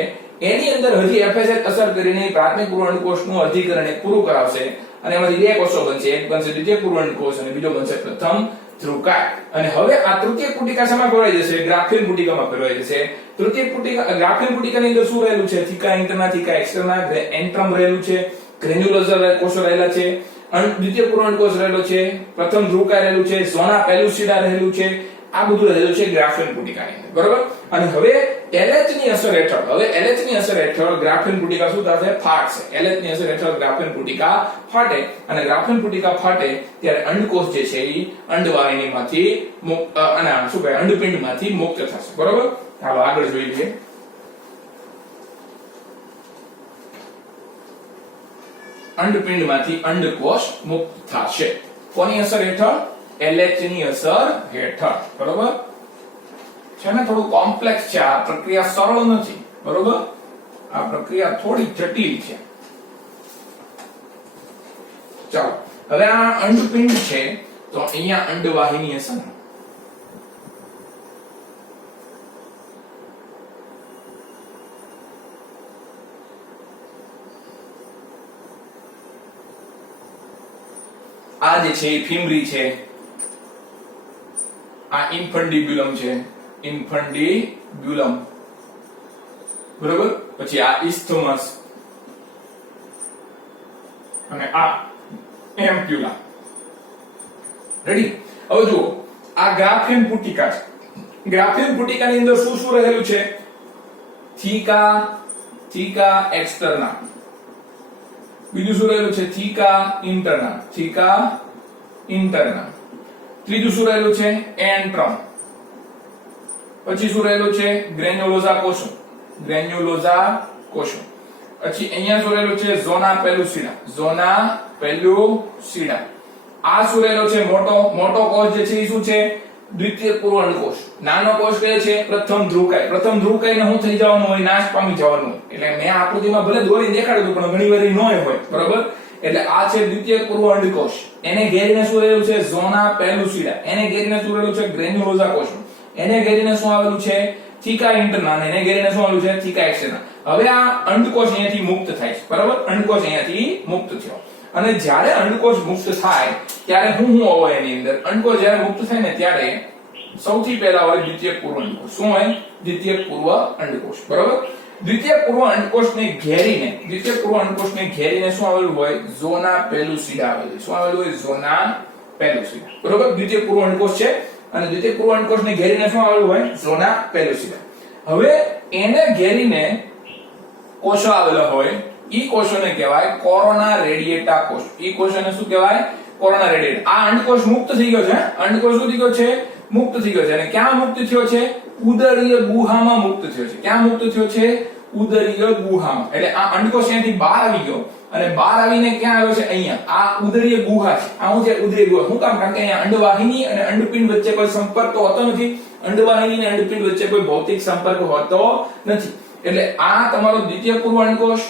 એની અંદર હજી FSH અસર કરીને પ્રાથમિક પૂર્વ અંડકોષનું અર્ધીકરણ એક પૂરું કરાવશે અને એમાંથી 2 કોષો બનશે. એક બનશે દ્વિતીય પૂર્વ અંડકોષ અને બીજો બનશે પ્રથમ ધ્રુવકાય. અને હવે આ તૃતીય પુટિકા શેમાં ફેરવાઈ જશે? ગ્રાફિયન પુટિકામાં ફેરવાઈ જશે. તૃતીય પુટિકા ગ્રાફિયન પુટિકાની અંદર શું રહેલું છે? થીકા ઇન્ટરના, થીકા એક્સટર્ના, એન્ટ્રમ રહેલું છે, ગ્રેન્યુલોઝા કોષો રહેલા છે, દ્વિતીય પૂર્વ અંડકોષ રહેલો છે, પ્રથમ ધ્રુવકાય રહેલું છે, ઝોના પેલુસિડા રહેલું છે. આ બધું રહેલું છે ગ્રાફિયન પુટિકાની અંદર, બરોબર? અને હવે LH ની અસર હેઠળ ગ્રાફિયન પુટિકા શું થશે? ફાટશે. LH ની અસર હેઠળ ગ્રાફિયન પુટિકા ફાટે અને ગ્રાફિયન પુટિકા ફાટે ત્યારે અંડકોષ જે છે એ અંડવાહિનીમાંથી અને શું કહે અંડપિંડમાંથી મુક્ત થશે, બરોબર? ચાલો આગળ જોઈ લઈએ. અંડપિંડમાંથી અંડકોષ મુક્ત થશે. કોની અસર હેઠળ? LH ની અસર હેઠળ. બરોબર છે ને? થોડું કોમ્પ્લેક્સ છે આ પ્રક્રિયા, સરળ નથી. બરોબર, આ પ્રક્રિયા થોડી જટિલ છે. ચાલો હવે આ અંડપિંડ છે તો અહીંયા અંડવાહિની હશે ને? આ જે છે એ ફિમરી છે, આ ઇન્ફન્ડિબ્યુલમ છે, ઇન્ફન્ડિબ્યુલમ. બરોબર, પછી આ ઇસ્થમસ અને આ એમ્પ્યુલા. રેડી? હવે જુઓ, આ ગ્રાફેન પુટિકા છે. ગ્રાફેન પુટિકાની અંદર શું શું રહેલું છે? થીકા એક્સટર્ના. બીજું શું રહેલું છે? થીકા ઇન્ટરના. ત્રીજું શું રહેલું છે? એન્ટ્રમ. પછી શું રહેલું છે? ગ્રેન્યુલોઝા કોષો. પછી અહીંયા શું રહેલું છે? ઝોના પેલુસિડા. આ શું રહેલો છે? મોટો કોષ જે છે એ શું છે? દ્વિતીય પૂર્વ અંડકોષ. નાનો કોષ કયો છે? પ્રથમ ધ્રુવકાય ને શું થઈ જવાનું હોય? નાશ પામી જવાનું. એટલે મેં આકૃતિમાં ભલે દોરી દેખાડ્યું પણ ઘણી વાર ન હોય. બરોબર, એટલે આ છે દ્વિતીય પૂર્વ અંડકોષ. એને ઘેરીને શું રહેલું છે? ઝોના પેલુસિડા. એને ઘેરીને શું રહેલું છે? ગ્રેન્યુલોઝા કોષ. એને ઘેરીને શું આવેલું છે? થીકા ઇન્ટરના. અને એને ઘેરીને શું આવેલું છે? થીકા એક્સટર્ના. હવે આ અંડકોષ અહીંયાથી મુક્ત થાય છે. બરાબર, અંડકોષ અહીંયાથી મુક્ત થયો. અને જ્યારે અંડકોષ મુક્ત થાય ત્યારે શું હોય એની અંદર? અંડકોષ જ્યારે મુક્ત થાય ને ત્યારે સૌથી પહેલા હોય દ્વિતીય પૂર્વ અંડકોષ. શું હોય? દ્વિતીય પૂર્વ અંડકોષ. બરાબર, દ્વિતીય પૂર્વ અંડકોષને ઘેરીને શું આવેલું હોય? ઝોના પેલુસિડા આવેલું. શું આવેલું હોય? ઝોના પેલુસિડા. બરાબર, દ્વિતીય પૂર્વ અંડકોષ છે અને દ્વિતીય પૂર્વ અંડકોષને ઘેરીને શું આવેલું હોય? ઝોના પેલુસિડા. હવે એને ઘેરીને કોષો આવેલા હોય, ઈ કોષોને કહેવાય કોરોના રેડિયેટા કોષ. ઈ કોષોને શું કહેવાય? કોરોના રેડિયેટા. આ અંડકોષ મુક્ત થઈ ગયો છે. અંડકોષ શું થઈ ગયો છે? મુક્ત થઈ ગયો છે. અને ક્યાં મુક્ત થયો છે? ઉદરીય ગુહામાં મુક્ત થયો છે. ક્યાં મુક્ત થયો છે? ઉદરીય ગુહામાં. એટલે આ અંડકોષ અહીંયાથી બહાર આવી ગયો અને બહાર આવીને ક્યાં આવ્યો છે? અહીંયા. આ ઉદરીય ગુહા છે. આ શું છે? ઉદરીય ગુહા. શું કામ? કારણ કે અહીંયા અંડવાહિની અને અંડપિંડ વચ્ચે કોઈ સંપર્ક તો હોતો નથી. અંડવાહિની અને અંડપિંડ વચ્ચે કોઈ ભૌતિક સંપર્ક હોતો નથી. એટલે આ તમારો દ્વિતીય પૂર્વ અંડકોષ,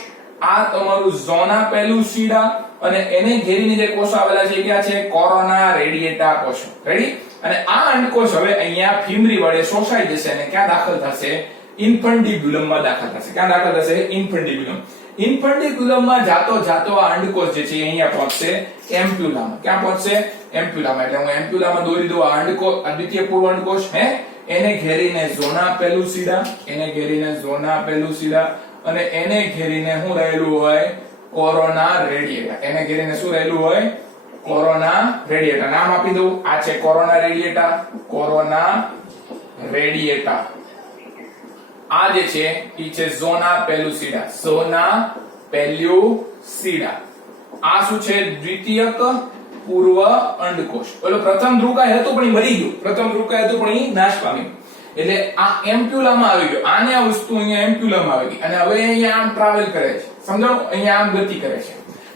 આ તમારું ઝોના પેલુસિડા અને એને ઘેરીને જે કોષો આવેલા છે એ ક્યાં છે? કોરોના રેડિયેટા કોષો. રેડી? અને આ અંડકોષ હવે અહીંયા ફિમરી વડે શોષાઈ જશે અને ક્યાં દાખલ થશે? ઇન્ફન્ડિબ્યુલમમાં દાખલ થશે. ક્યાં દાખલ થશે? ઇન્ફન્ડિબ્યુલમ. ઇન્ફન્ડિબ્યુલમમાં જાતો આ અંડકોષ જે છે અહીંયા પહોંચશે એમ્પ્યુલામાં. ક્યાં પહોંચશે? એમ્પ્યુલામાં. એટલે હું એમ્પ્યુલામાં દોરી દઉં. આ અંડકોષ, આ દ્વિતીય પૂર્વ અંડકોષ એને ઘેરીને ઝોના પેલુસિડા, અને એને ઘેરીને શું રહેલું હોય? કોરોના રેડિયેટા. એને ઘેરીને શું રહેલું હોય? કોરોના રેડિયેટા. નામ આપી દઉં. આ છે કોરોના રેડિયેટા. આ જે છે ઈ છે ઝોના પેલ્યુસિડા. આ શું છે? દ્વિતીયક પૂર્વ અંડકોષ. ઓલો પ્રથમ ધ્રુવકાય હતું પણ મરી ગયું. નાશ પામી ગયું. એટલે આ એમ્પ્યુલામાં આવી ગયો. આને આ વસ્તુ અહીંયા એમ્પ્યુલામાં આવી ગઈ અને હવે અહીંયા આમ ટ્રાવેલ કરે છે. સમજાણું? અહીંયા આમ ગતિ કરે છે.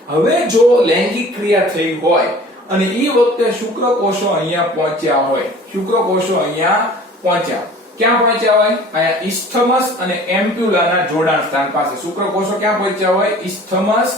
હવે જો લૈંગિક ક્રિયા થઈ હોય અને ઈ વખતે શુક્રકોષો અહીંયા પહોંચ્યા હોય, ક્યાં પહોંચ્યા હોય? અહીંયા ઇસ્થમસ અને એમ્પ્યુલાના જોડાણ સ્થાન પાસે. શુક્રકોષો ક્યાં પહોંચ્યા હોય? ઇસ્થમસ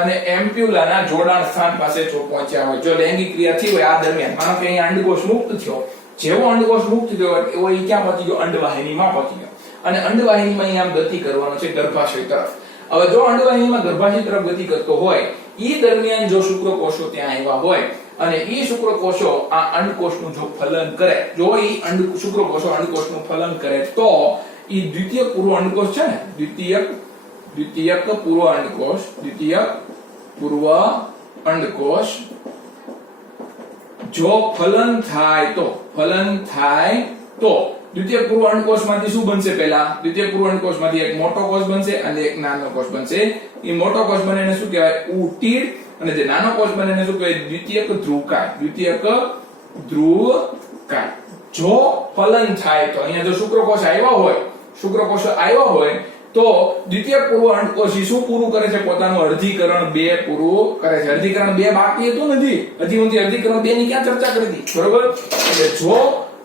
અને એમ્પ્યુલાના જોડાણ સ્થાન પાસે જો પહોંચ્યા હોય, જો લૈંગિક ક્રિયા થઈ હોય આ દરમિયાન. માનો કે અહીંયા અંડકોષ મુક્ત થયો. જેવો અંડકોષ મુક્ત થયો એવો ઈ ક્યાં પહોંચી ગયો? અંડવાહિનીમાં પહોંચી ગયો. અને અંડવાહિનીમાં અહીંયા આમ ગતિ કરવાનો છે ગર્ભાશય તરફ. હવે જો અંડવાહિનીમાં ગર્ભાશય તરફ ગતિ કરતો હોય ઈ દરમિયાન જો શુક્રકોષો ત્યાં આવ્યા હોય અને ઈ શુક્રકોષો આ અંડકોષનું જો ફલન કરે, જો ઈ શુક્રકોષો અંડકોષનું ફલન કરે તો ઈ દ્વિતીય પૂર્વ અંડકોષ છે ને, દ્વિતીયક પૂર્વ અંડકોષ જો ફલન થાય તો દ્વિતીય પૂર્વ અંડકોષમાંથી શું બનશે? પહેલા દ્વિતીય પૂર્વ અંડકોષમાંથી એક મોટો કોષ બનશે અને એક નાનો કોષ બનશે. એ મોટો કોષ બને એને શું કહેવાય? ઉટીડ. અને જે નાનો કોષ બને એને શું કહેવાય? દ્વિતીયક ધ્રુવકાય. જો ફલન થાય તો અહીંયા જો શુક્રકોષો આવ્યા હોય તો દ્વિતીયક પૂર્વ અંડકોશ શું પૂરું કરે છે? પોતાનું અર્ધીકરણ 2 પૂરું કરે છે. અર્ધીકરણ 2 બાકી હતું નથી, હજી હું અર્ધીકરણ 2 ની ક્યાં ચર્ચા કરી હતી, બરોબર? એટલે જો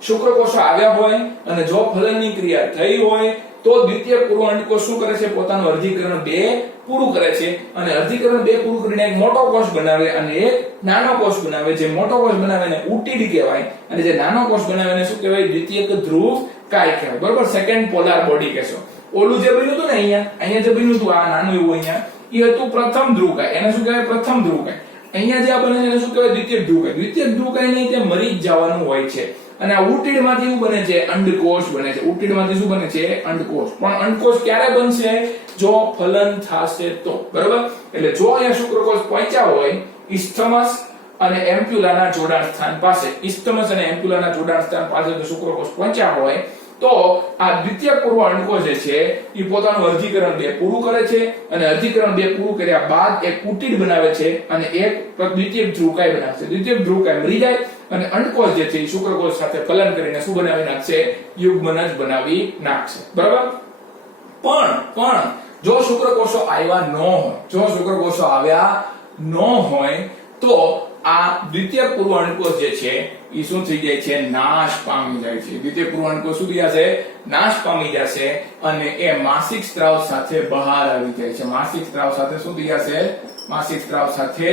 શુક્રકોષો આવ્યા હોય અને જો ફલનની ક્રિયા થઈ હોય તો દ્વિતીયક પૂર્વ અંડકોશ શું કરે છે? પોતાનું અર્ધીકરણ 2 પૂરું કરે છે અને અર્ધીકરણ 2 પૂરું કરીને એક મોટો કોષ બનાવે અને એક નાનો કોષ બનાવે. જે મોટો કોષ બનાવે એને ઉટીડ કહેવાય અને જે નાનો કોષ બનાવે એને શું કહેવાય? દ્વિતીયક ધ્રુવકાય કહેવાય, બરોબર? સેકન્ડ પોલાર બોડી કહેશો. ઓલું જે બન્યું હતું ને અહીંયા જે બન્યું હતું આ નાનું એવું અહીંયા, એ હતું પ્રથમ ધ્રુવકાય. એને શું કહેવાય? પ્રથમ ધ્રુવકાય. અહીંયા જે આ બને છે એને શું કહેવાય? દ્વિતીયક ધ્રુવકાય. દ્વિતીયક ધ્રુવકાય નહીં, તે મરી જ જવાનું હોય છે અને આ ઉટીડમાંથી એવું બને છે? અંડકોષ બને છે. ઉટીડમાંથી શું બને છે? અંડકોષ. પણ અંડકોષ ક્યારે બનશે? જો ફલન થશે તો, બરોબર? એટલે જો અહીંયા શુક્રકોષ પહોંચ્યા હોય ઇસ્થમસ અને એમ્પ્યુલાના જોડાણ સ્થાન પાસે, ઇસ્થમસ અને એમ્પ્યુલાના જોડાણ સ્થાન પાસે જો શુક્રકોષ પહોંચ્યા હોય તો આ દ્વિતીયક પૂર્વ અંડકોષ જે છે એ પોતાનું અર્ધીકરણ 2 પૂરું કરે છે અને અર્ધીકરણ 2 પૂરું કર્યા બાદ એક ઉટીડ બનાવે છે અને એક દ્વિતીયક ધ્રુવકાય બનાવે છે. દ્વિતીયક ધ્રુવકાય મરી જાય અને અંડકોષ જે છે એ શુક્રકોષ સાથે ફલન કરીને શું બનાવી નાખશે? યુગ્મનજ બનાવી નાખશે, બરાબર? પણ જો શુક્રકોષો આવ્યા ન હોય, જો શુક્રકોષો આવ્યા ન હોય તો આ દ્વિતીયક પૂર્વ અંડકોષ જે છે એ શું થઈ જાય છે? નાશ પામી જાય છે. દ્વિતીયક પૂર્વ અંડકોષ શું થઈ જશે? નાશ પામી જશે અને એ માસિક સ્ત્રાવ સાથે બહાર આવી જાય છે. માસિક સ્ત્રાવ સાથે શું થઈ જશે? માસિક સ્ત્રાવ સાથે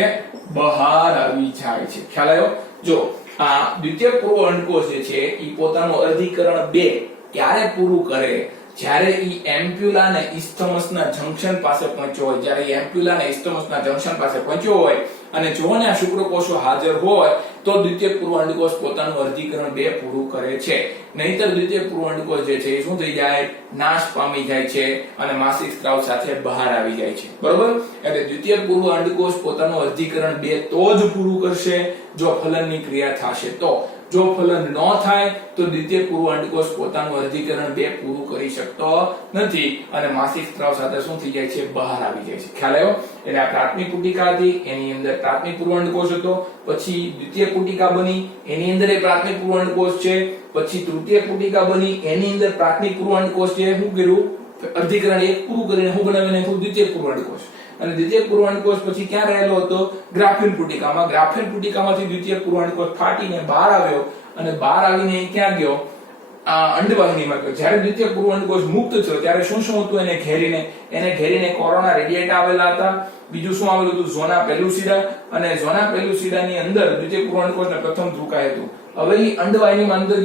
બહાર આવી જાય છે. ખ્યાલ આવ્યો? જો આ દ્વિતીયક પૂર્વ અંડકોષ જે છે એ પોતાનું અર્ધીકરણ 2 ક્યારે પૂરું કરે? જ્યારે ઈ એમ્પ્યુલા અને ઇસ્થમસના જંકશન પાસે પહોંચ્યો હોય. જ્યારે એમ્પ્યુલા અને ઇસ્થમસના જંકશન પાસે પહોંચ્યો હોય અને જો ને આ શુક્રકોષો હાજર હોય તો દ્વિતીયક પૂર્વ અંડકોષ પોતાનું અર્ધીકરણ 2 પૂરું કરે છે. નહીતર દ્વિતીયક પૂર્વ અંડકોષ જે છે એ શું થઈ જાય? નાશ પામી જાય છે અને માસિક સ્ત્રાવ સાથે બહાર આવી જાય છે, બરોબર? એટલે દ્વિતીયક પૂર્વ અંડકોષ પોતાનું અર્ધીકરણ 2 તો જ પૂરું કરશે જો ફલનની ક્રિયા થશે તો. જો ફલન ન થાય તો દ્વિતીયક પૂર્વ અંડકોષ પોતાનું અર્ધીકરણ 2 પૂરું કરી શકતો નથી અને માસિક સ્ત્રાવ સાથે શું થઈ જાય છે? બહાર આવી જાય છે. ખ્યાલ આવ્યો? એટલે આ પ્રાથમિક પુટિકા હતી, એની અંદર પ્રાથમિક પૂર્વ અંડકોષ હતો, પછી દ્વિતીય પુટિકા બની, એની અંદર એ પ્રાથમિક પૂર્વ અંડકોષ છે, પછી તૃતીય પુટિકા બની, એની અંદર પ્રાથમિક પૂર્વ અંડકોષ છે. શું કર્યું? અર્ધીકરણ 1 પૂરું કરીને શું બનાવીને દ્વિતીય પૂર્વ અંડકોષ. અને દ્વિતીયક પૂર્વ અંડકોષ પછી ક્યાં રહેલો હતો? ગ્રાફિન પુટિકામાં. ગ્રાફિન પુટિકામાંથી દ્વિતીયક પૂર્વ અંડકોષ ફાટીને બહાર આવ્યો અને બહાર આવીને ક્યાં ગયો? અંડવાહિનીમાં ગયો. જ્યારે દ્વિતીયક પૂર્વ અંડકોષ મુક્ત થયો ત્યારે શું હતું? એને ઘેરીને કોરોના રેડિયેટા આવેલા હતા. બીજું શું આવેલું હતું? ઝોના પેલુસિડા. અને ઝોના પેલુસિડાની અંદર દ્વિતીયક પૂર્વ અંડકોષને પ્રથમ ધ્રુવકાય હતું. હવે ઈ અંડવાહિનીમાં અંદર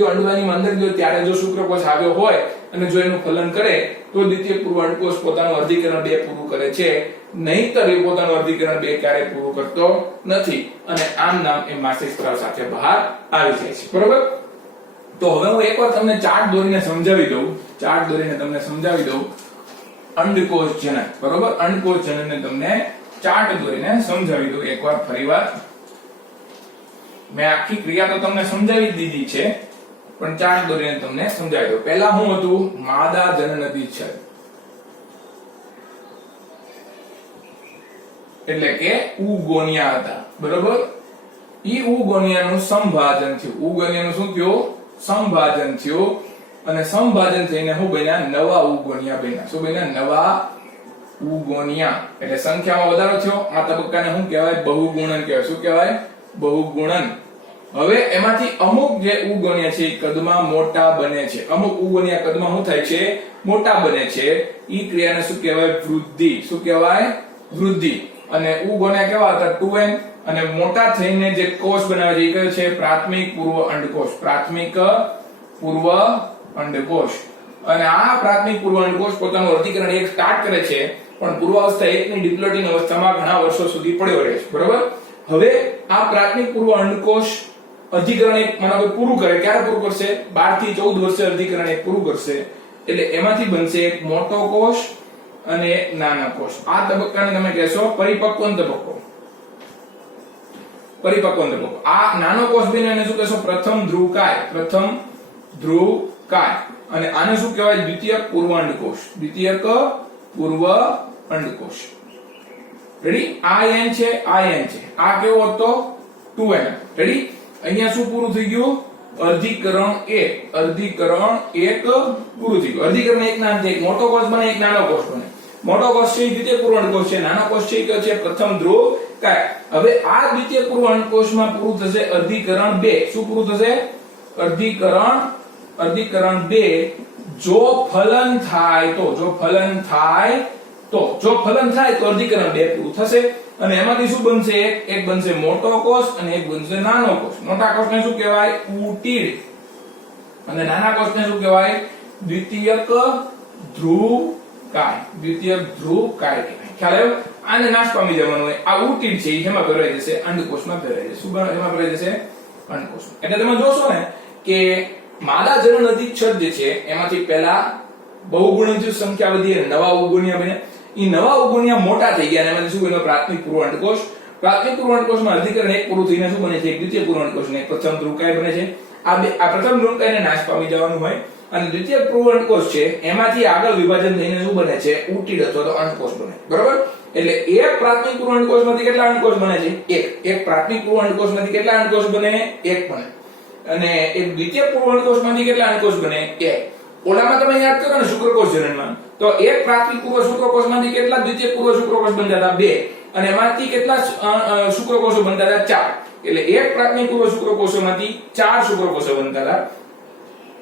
ગયો ત્યારે જો શુક્રકોષ આવ્યો હોય અને જો એનું ફલન કરે તો દ્વિતીયક પૂર્વ અંડકોષ પોતાનું અર્ધીકરણ 2 પૂરું કરે છે. નહીતર એ પોતાનું અર્ધીકરણ 2 ક્યારે પૂરું કરતો નથી અને આમ નામ એ માસિક સ્ત્રાવ સાથે બહાર આવી જાય છે, બરોબર? તો હવે હું એકવાર તમને ચાર્ટ દોરીને સમજાવી દઉં. અંડકોષ જનન, બરોબર? અંડકોષ જનનને તમને ચાર્ટ દોરીને સમજાવી દઉં એકવાર ફરીવાર. મેં આખી ક્રિયા તો તમને સમજાવી દીધી છે પણ ચાર્ટ દોરીને તમને સમજાવી દઉં. પહેલા શું હતું? માદા જનનદી છે એટલે કે ઉગોનિયા હતા, બરોબર? ઈ ઉગોનિયાનું સંભાજન થયું. ઉગોનિયાનું શું થયું? સંભાજન થયું અને સંભાજન થઈને શું બન્યા? નવા ઉગોનિયા બન્યા. શું બન્યા? નવા ઉગોનિયા. એટલે સંખ્યામાં વધારો થયો. આ તબક્કાને શું કહેવાય? બહુગુણન કહેવાય. શું કહેવાય? બહુગુણન. હવે એમાંથી અમુક જે ઉગોનિયા છે એ કદમાં મોટા બને છે. અમુક ઉગોનિયા કદમાં શું થાય છે? મોટા બને છે. ઈ ક્રિયાને શું કહેવાય? વૃદ્ધિ. શું કહેવાય? વૃદ્ધિ. અને ઉગોનિયા કેવા હતા? 2n. અને મોટા થઈને જે કોષ બનાવે છે એ કયો છે? પ્રાથમિક પૂર્વ અંડકોષ. પ્રાથમિક પૂર્વ અંડકોષ. અને આ પ્રાથમિક પૂર્વ અંડકોષ પોતાનું અર્ધીકરણ 1 સ્ટાર્ટ કરે છે પણ પૂર્વાવસ્થા 1 ની ડિપ્લોઇડિંગ અવસ્થામાં ઘણા વર્ષો સુધી પડ્યો રહે છે, બરોબર? હવે આ પ્રાથમિક પૂર્વ અંડકોષ અર્ધીકરણ 1 માનો કે પૂરું કરે. ક્યારે પૂરું કરશે? 12 થી 14 વર્ષે અર્ધીકરણ 1 પૂરું કરશે. એટલે એમાંથી બનશે એક મોટો કોષ અને એક નાનો કોષ. આ તબક્કાને તમે કહેશો પરિપક્વન તબક્કો. આ નાનો કોષ બને એને શું કહેશો? પ્રથમ ધ્રુવકાય. પ્રથમ ધ્રુવકાય. અને આને શું કહેવાય? દ્વિતીયક પૂર્વ અંડકોષ. દ્વિતીયક પૂર્વ અંડકોષ. રેડી? આ n છે, આ n છે. આ કેવો હતો? 2n. રેડી? અહીંયા શું પૂરું થઈ ગયું? અર્ધીકરણ 1 પૂરું થયું. અર્ધીકરણ 1 ના અંતે એક મોટો કોષ બને, એક નાનો કોષ બને. મોટો કોષ છે એ દ્વિતીય પૂર્વ અંડકોષ છે, નાનો કોષ છે કે છે પ્રથમ ધ્રુવ કાય. હવે આ દ્વિતીય પૂર્વ અંડકોષમાં પૂરું થશે અર્ધીકરણ 2. શું પૂરું થશે? અર્ધીકરણ 2. જો ફલન થાય તો અર્ધીકરણ 2 પૂરું થશે અને એમાંથી શું બનશે? એક બનશે મોટો કોષ અને એક બનશે નાનો કોષ. મોટા કોષને શું કહેવાય? ઉટીડ. અને નાના કોષને શું કહેવાય? દ્વિતીયક ધ્રુવકાય. કહેવાય. ખ્યાલ આવ્યો? આને નાશ પામી જવાનું હોય. આ ઉટીડ છે એમાં ભરાઈ જશે, અંડકોષમાં ભરાઈ જશે. શું એમાં ભરાઈ જશે? અંડકોષમાં. એટલે તમે જોશો ને કે માદા જનન અધિચ્છદ જે છે એમાંથી પહેલા બહુગુણિત સંખ્યા વધી અને નવા ઉગુણ્યા બન્યા. ઈ નવા ઉગુણ્યા મોટા થઈ ગયા અને એમાંથી શું બન્યો? પ્રાથમિક પૂર્વ અંડકોષ. પ્રાથમિક પૂર્વ અંડકોષમાં અર્ધીકરણ 1 પૂરું થઈને શું બને છે? એક દ્વિતીય પૂર્વ અંડકોષ ને પ્રથમ ધ્રુવકાય બને છે. આ પ્રથમ ધ્રુવકાયને નાશ પામી જવાનું હોય અને દ્વિતીય પૂર્વ અંડકોષ છે એમાંથી આગળ વિભાજન થઈને શું બને છે? ઉટીડ અથવા તો અંડકોષ બને. બરોબર? એટલે એક પ્રાથમિક પૂર્વ અંડકોષમાંથી કેટલા અંડકોષ બને છે? એક પ્રાથમિક પૂર્વ અંડકોષમાંથી કેટલા અંડકોષ બને? એક બને. અને એક દ્વિતીય પૂર્વ અંડકોષમાંથી કેટલા અંડકોષ બને? એક. ઓલામાં તમે યાદ કરો ને શુક્રકોષ જનનમાં, તો એક પ્રાથમિક પૂર્વ શુક્રકોષમાંથી કેટલા દ્વિતીય પૂર્વ શુક્રકોષ બનતા હતા? 2. અને એમાંથી કેટલા શુક્રકોષો બનતા હતા? 4. એટલે એક પ્રાથમિક પૂર્વ શુક્રકોષોમાંથી 4 શુક્રકોષો બનતા હતા.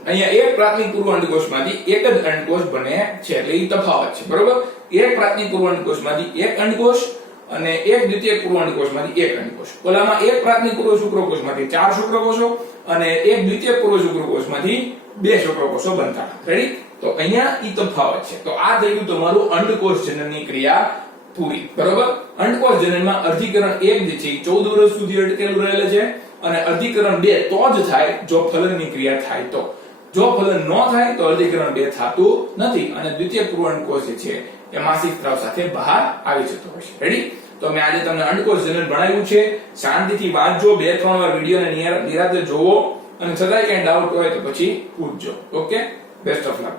અહીંયા એક પ્રાથમિક પૂર્વ અંડકોષમાંથી એક જ અંડકોષ બને છે. એટલે એ તફાવત છે. બરોબર? એક પ્રાથમિક પૂર્વ અંડકોષમાંથી એક અંડકોષ અને એક દ્વિતીય પૂર્વ અંડકોષમાંથી એક અંડકોષ. ઓલામાં એક પ્રાથમિક પૂર્વ શુક્રકોષમાંથી 4 શુક્રકોષો અને એક દ્વિતીય પૂર્વ શુક્રકોષમાંથી 2 શુક્રકોષો બનતા. રેડી? તો અહીંયા ઈ તફાવત છે. તો આ થઈ ગયું તમારું અંડકોષ જનનની ક્રિયા પૂરી. બરોબર? અંડકોષ જનનમાં અર્ધીકરણ 1 જે છે 14 વર્ષ સુધી અટકેલું રહેલ છે અને અર્ધીકરણ 2 તો જ થાય જો ફલનની ક્રિયા થાય તો. જો ફલન ન થાય તો અર્ધીકરણ 2 થતું નથી અને દ્વિતીય પૂર્વ અંડકોષ જે છે એ માસિક સ્ત્રાવ સાથે બહાર આવી જતો હોય છે. રેડી? તો મેં આજે તમને અંડકોષ જનન ભણાવ્યું છે. શાંતિથી વાંચજો, 2-3 વાર વિડિયોને નિરાંતે જોવો અને છતાંય કઈ ડાઉટ હોય તો પછી પૂછજો. ઓકે? Best of luck.